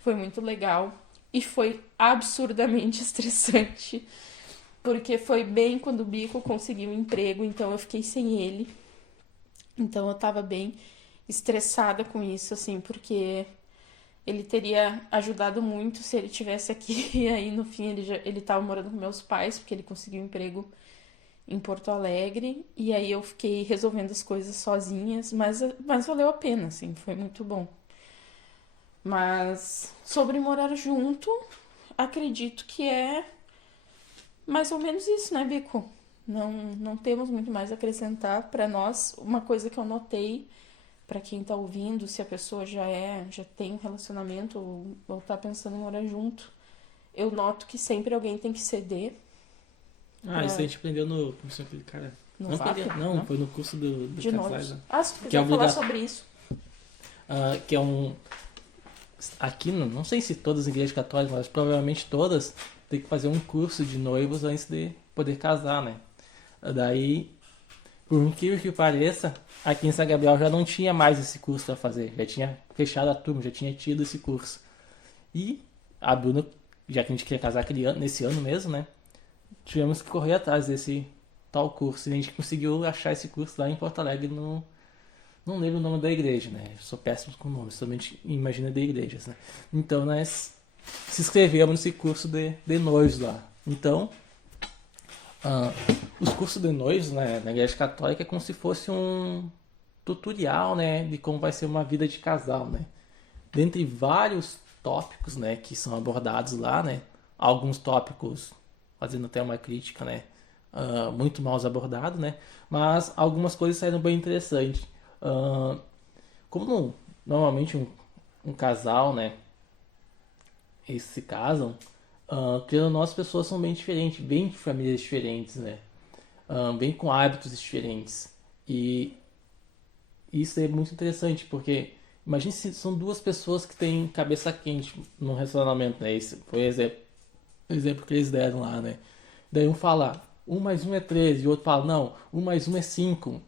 foi muito legal. E foi absurdamente estressante, porque foi bem quando o Bico conseguiu um emprego, então eu fiquei sem ele. Então eu tava bem estressada com isso, assim, porque ele teria ajudado muito se ele tivesse aqui. E aí no fim ele tava morando com meus pais, porque ele conseguiu um emprego em Porto Alegre, e aí eu fiquei resolvendo as coisas sozinhas, mas valeu a pena, assim, foi muito bom. Mas sobre morar junto, acredito que é mais ou menos isso, né, Bico? Não temos muito mais a acrescentar para nós. Uma coisa que eu notei para quem tá ouvindo, se a pessoa já tem um relacionamento ou tá pensando em morar junto, eu noto que sempre alguém tem que ceder. Isso a gente aprendeu no. Como chama aquele cara? No Não, VAP? não, foi no curso do De casais. novo. Né? Se tu Que é quiser falar obrigatório. sobre isso. Que é um. Aqui, não sei se todas as igrejas católicas, mas provavelmente todas, tem que fazer um curso de noivos antes de poder casar, né? Daí, por incrível que pareça, aqui em São Gabriel já não tinha mais esse curso para fazer. Já tinha fechado a turma, já tinha tido esse curso. E a Bruna, já que a gente queria casar nesse ano mesmo, né? Tivemos que correr atrás desse tal curso. E a gente conseguiu achar esse curso lá em Porto Alegre. Não lembro o nome da igreja, né? Eu sou péssimo com nomes, somente imagina de igrejas, né? Então nós se inscrevemos nesse curso de noivos lá. Então, os cursos de noivos, né, na igreja católica é como se fosse um tutorial, né, de como vai ser uma vida de casal, né? Dentre vários tópicos, né, que são abordados lá, né? Alguns tópicos fazendo até uma crítica, né? Muito mal abordados, né? Mas algumas coisas saíram bem interessantes. Como normalmente um casal, né? Eles se casam, querendo ou não, as pessoas são bem diferentes, bem de famílias diferentes, né? Bem com hábitos diferentes. E isso é muito interessante, porque imagine se são duas pessoas que têm cabeça quente num relacionamento, né? Esse foi o exemplo que eles deram lá, né? Daí um fala, 1 mais 1 é 3, e o outro fala, não, 1 mais 1 é 5.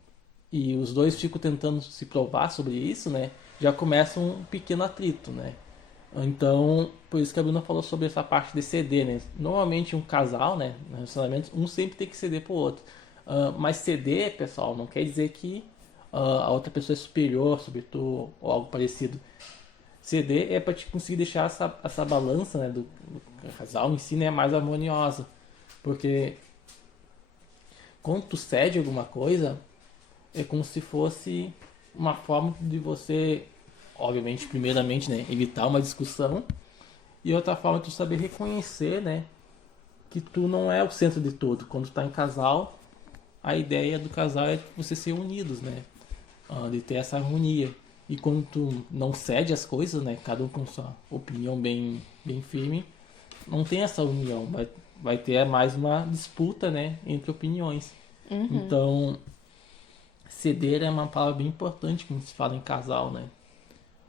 E os dois ficam tentando se provar sobre isso, né? já começa um pequeno atrito, né? Então, por isso que a Bruna falou sobre essa parte de ceder, né? Normalmente um casal, né, no relacionamento, um sempre tem que ceder pro outro. Mas ceder, pessoal, não quer dizer que a outra pessoa é superior sobre tu ou algo parecido. Ceder é para te conseguir deixar essa balança, né, do casal em si, né, mais harmoniosa. Porque quando tu cede alguma coisa, é como se fosse uma forma de você, obviamente, primeiramente, né, evitar uma discussão e outra forma de tu saber reconhecer, né, que tu não é o centro de tudo. Quando tu tá em casal, a ideia do casal é você ser unidos, né, de ter essa harmonia. E quando tu não cede as coisas, né, cada um com sua opinião bem firme, não tem essa união, vai ter mais uma disputa, né, entre opiniões. Então, ceder é uma palavra bem importante quando se fala em casal, né?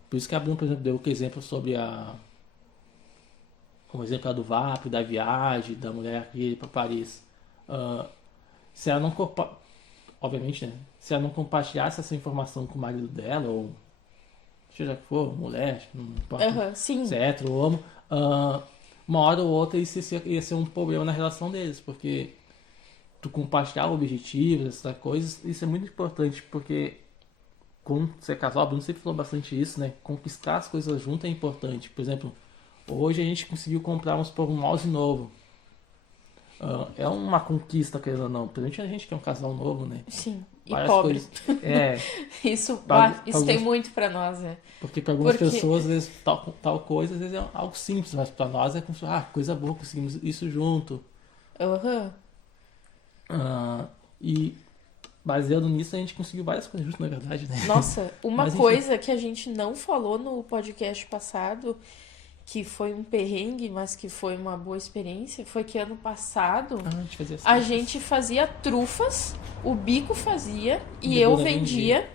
Por isso que a Bruna, por exemplo, deu o exemplo sobre como exemplo do VAP, da viagem, da mulher que ia para Paris. Ah, se ela não, obviamente, né? Se ela não compartilhasse essa informação com o marido dela, ou seja que for, mulher, não importa Aham, sim. se é hétero ou homo, uma hora ou outra isso ia ser um problema na relação deles, porque tu compartilhar objetivos, essas coisas, isso é muito importante, porque quando você é casal, a Bruno sempre falou bastante isso, né? Conquistar as coisas junto é importante. Por exemplo, hoje a gente conseguiu comprar um mouse novo. É uma conquista, querendo ou não. Principalmente a gente que é um casal novo, né? Sim. E Várias pobre. coisas. É, Isso, pra, pra isso tem alguns, muito pra nós, né? porque para algumas Porque, pessoas, às vezes, tal coisa, às vezes é algo simples, mas para nós é como se, coisa boa, conseguimos isso junto. aham, Ah, e baseado nisso, a gente conseguiu várias coisas juntos, na verdade, né? nossa, uma Mas enfim, coisa que a gente não falou no podcast passado, que foi um perrengue, mas que foi uma boa experiência, foi que ano passado a gente fazia as a trufas. gente fazia trufas, o Bico fazia e E a eu Bruna vendia. vendia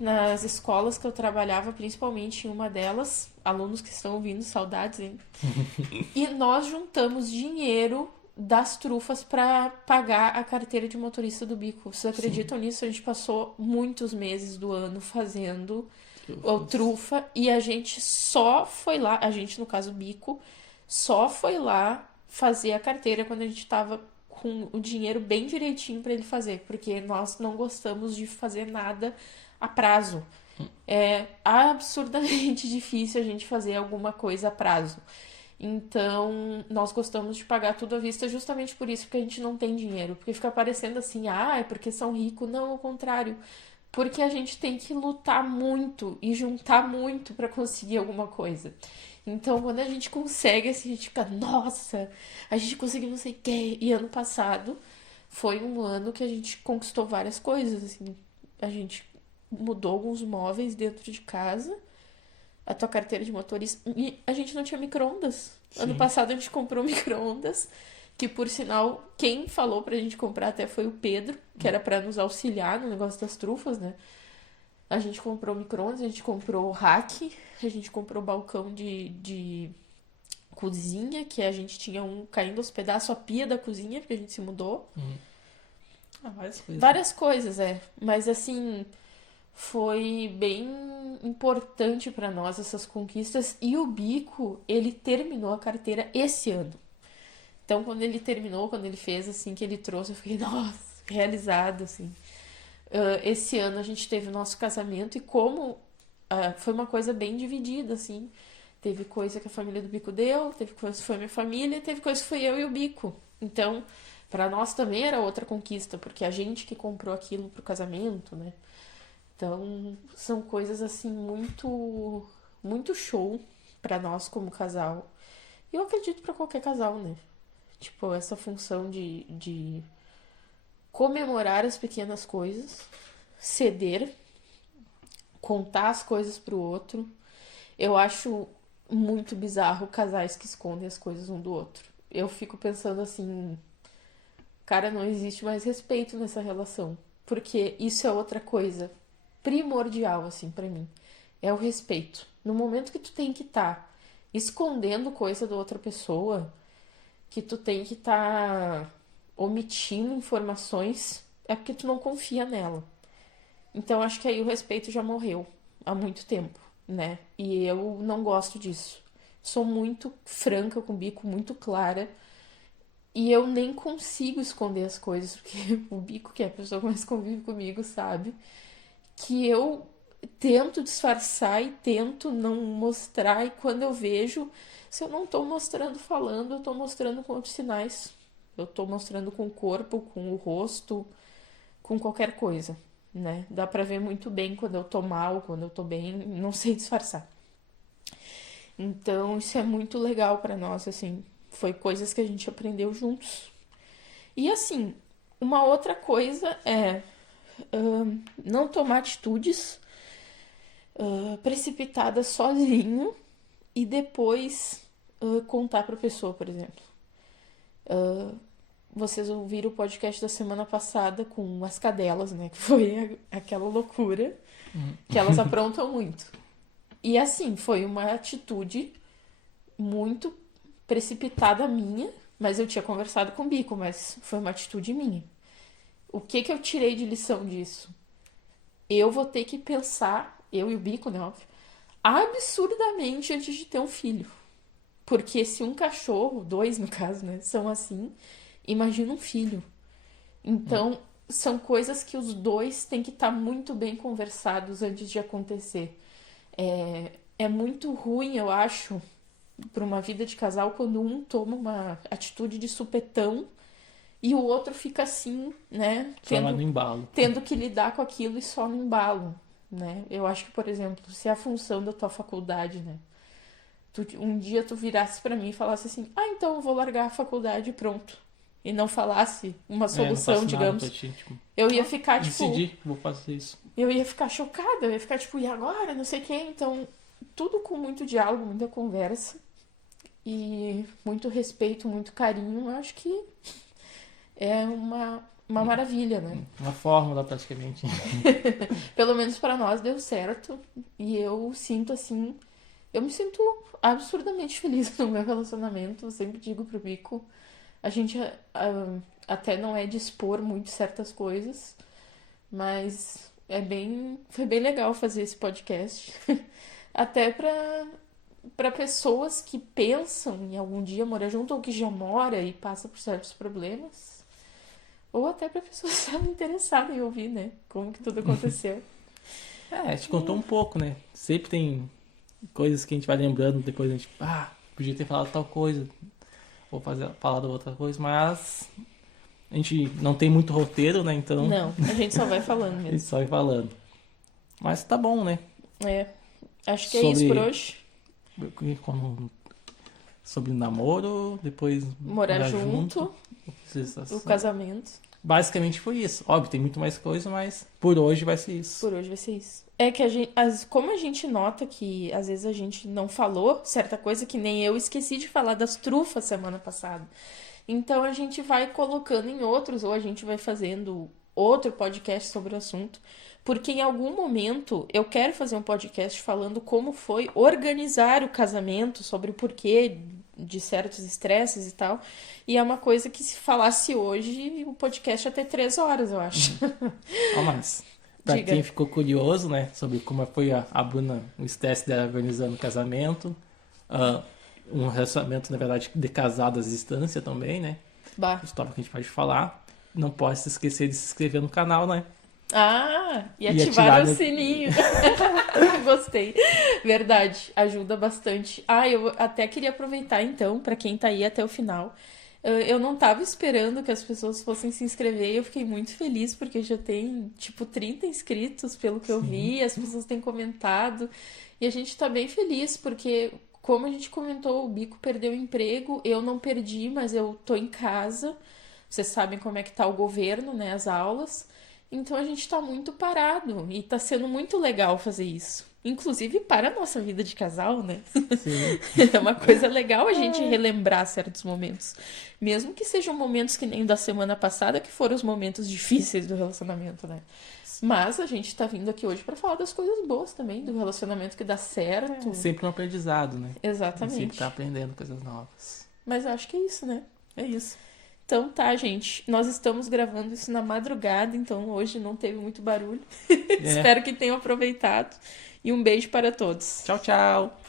nas escolas que eu trabalhava, principalmente em uma delas, alunos que estão ouvindo, saudades, hein? E nós juntamos dinheiro das trufas para pagar a carteira de motorista do Bico. Vocês Sim, acreditam nisso? A gente passou muitos meses do ano fazendo o trufas. trufa e a gente só foi lá, a gente no caso Bico, só foi lá fazer a carteira quando a gente tava com o dinheiro bem direitinho para ele fazer, porque nós não gostamos de fazer nada a prazo. É absurdamente difícil a gente fazer alguma coisa a prazo. Então, nós gostamos de pagar tudo à vista justamente por isso, porque a gente não tem dinheiro. Porque fica parecendo assim, é porque são ricos. Não, ao contrário. Porque a gente tem que lutar muito e juntar muito para conseguir alguma coisa. Então, quando a gente consegue, assim, a gente fica, nossa, a gente conseguiu não sei o quê. E ano passado foi um ano que a gente conquistou várias coisas, assim. A gente mudou alguns móveis dentro de casa, a tua carteira de motorista. E a gente não tinha micro-ondas. Ano Sim. passado a gente comprou micro-ondas, que por sinal, quem falou pra gente comprar até foi o Pedro, que era pra nos auxiliar no negócio das trufas, né? A gente comprou micro-ondas, a gente comprou rack, a gente comprou balcão de cozinha, que a gente tinha um caindo aos pedaços, a pia da cozinha, porque a gente se mudou. Várias coisas, né? Várias coisas, é. Mas assim, foi bem importante pra nós essas conquistas. E o Bico, ele terminou a carteira esse ano. Então, quando ele terminou, quando ele fez, assim, que ele trouxe, eu fiquei, nossa, realizado, assim. Esse ano a gente teve o nosso casamento e como foi uma coisa bem dividida, assim. Teve coisa que a família do Bico deu, teve coisa que foi minha família, teve coisa que foi eu e o Bico. Então, pra nós também era outra conquista, porque a gente que comprou aquilo pro casamento, né? Então, são coisas assim muito show pra nós como casal. E eu acredito pra qualquer casal, né? Tipo, essa função de comemorar as pequenas coisas, ceder, contar as coisas pro outro. Eu acho muito bizarro casais que escondem as coisas um do outro. Eu fico pensando assim, cara, não existe mais respeito nessa relação, porque isso é outra coisa primordial assim pra mim. É o respeito. No momento que tu tem que estar escondendo coisa da outra pessoa, que tu tem que estar omitindo informações, é porque tu não confia nela. Então acho que aí o respeito já morreu há muito tempo. né? E eu não gosto disso. Sou muito franca com o Bico, muito clara. E eu nem consigo esconder as coisas, porque o Bico, que é a pessoa que mais convive comigo, sabe que eu tento disfarçar e tento não mostrar. E quando eu vejo, se eu não tô mostrando falando, eu tô mostrando com outros sinais. Eu tô mostrando com o corpo, com o rosto, com qualquer coisa, né? Dá pra ver muito bem quando eu tô mal, quando eu tô bem, não sei disfarçar. Então, isso é muito legal pra nós, assim. Foi coisas que a gente aprendeu juntos. E assim, uma outra coisa é não tomar atitudes precipitadas sozinho e depois contar pra pessoa, por exemplo. Vocês ouviram o podcast da semana passada com as cadelas, né? Que foi aquela loucura que elas aprontam muito. E assim, foi uma atitude muito precipitada minha, mas eu tinha conversado com o Bico, mas foi uma atitude minha. O que eu tirei de lição disso? Eu vou ter que pensar, eu e o Bico, né, óbvio, absurdamente antes de ter um filho. Porque se um cachorro, dois no caso, né, são assim, imagina um filho. Então, são coisas que os dois têm que estar muito bem conversados antes de acontecer. É muito ruim, eu acho, para uma vida de casal quando um toma uma atitude de supetão e o outro fica assim, né? Só vai no embalo. Tendo que lidar com aquilo e só no embalo, né? Eu acho que, por exemplo, se é a função da tua faculdade, né? Um dia tu virasse pra mim e falasse assim, então eu vou largar a faculdade e pronto. E não falasse uma Não solução, faço nada digamos. pra ti, tipo, Eu ia ficar, tipo... decidi que vou fazer isso. Eu ia ficar chocada, eu ia ficar, tipo, e agora? Não sei o quê. Então, tudo com muito diálogo, muita conversa. E muito respeito, muito carinho. Eu acho que é uma maravilha, né? Uma fórmula, praticamente. Pelo menos pra nós deu certo. E eu sinto assim. Eu me sinto absurdamente feliz no meu relacionamento. Eu sempre digo pro Bico. A gente até não é de expor muito certas coisas. Mas foi bem legal fazer esse podcast. Até pra pessoas que pensam em algum dia morar junto ou que já mora e passa por certos problemas. Ou até pra pessoas que estavam interessadas em ouvir, né? Como que tudo aconteceu. A gente contou um pouco, né? Sempre tem coisas que a gente vai lembrando, depois a gente, podia ter falado tal coisa, ou falado outra coisa, mas a gente não tem muito roteiro, né? Então Não, a gente só vai falando a gente mesmo. só vai falando. Mas tá bom, né? Acho que é isso por hoje. Sobre namoro, depois Morar junto, o casamento. Basicamente foi isso. Óbvio, tem muito mais coisa, mas por hoje vai ser isso. Por hoje vai ser isso. É que como a gente nota que às vezes a gente não falou certa coisa, que nem eu esqueci de falar das trufas semana passada. Então a gente vai colocando em outros, ou a gente vai fazendo outro podcast sobre o assunto. Porque em algum momento eu quero fazer um podcast falando como foi organizar o casamento, sobre o porquê de certos estresses e tal. E é uma coisa que se falasse hoje, o podcast ia ter 3 horas, eu acho. Mas pra Diga. quem ficou curioso, né, sobre como foi a Bruna, o estresse dela organizando o casamento, um relacionamento, na verdade, de casadas à distância também, né? História que a gente pode falar. Não pode se esquecer de se inscrever no canal, né? E ativar o sininho. Gostei. Verdade, ajuda bastante. Eu até queria aproveitar então, pra quem tá aí até o final. Eu não tava esperando que as pessoas fossem se inscrever e eu fiquei muito feliz porque já tem, tipo, 30 inscritos pelo que eu vi, as pessoas têm comentado e a gente tá bem feliz porque, como a gente comentou, o Bico perdeu o emprego, eu não perdi, mas eu tô em casa. Vocês sabem como é que tá o governo, né, as aulas. Então a gente tá muito parado e tá sendo muito legal fazer isso. Inclusive para a nossa vida de casal, né? Sim. É uma coisa legal a gente relembrar certos momentos. Mesmo que sejam momentos que nem o da semana passada, que foram os momentos difíceis do relacionamento, né? Mas a gente tá vindo aqui hoje pra falar das coisas boas também, do relacionamento que dá certo. Sempre um aprendizado, né? Exatamente. Sempre tá aprendendo coisas novas. Mas eu acho que é isso, né? É isso. Então tá, gente. Nós estamos gravando isso na madrugada, então hoje não teve muito barulho. É. Espero que tenham aproveitado. E um beijo para todos. Tchau, tchau.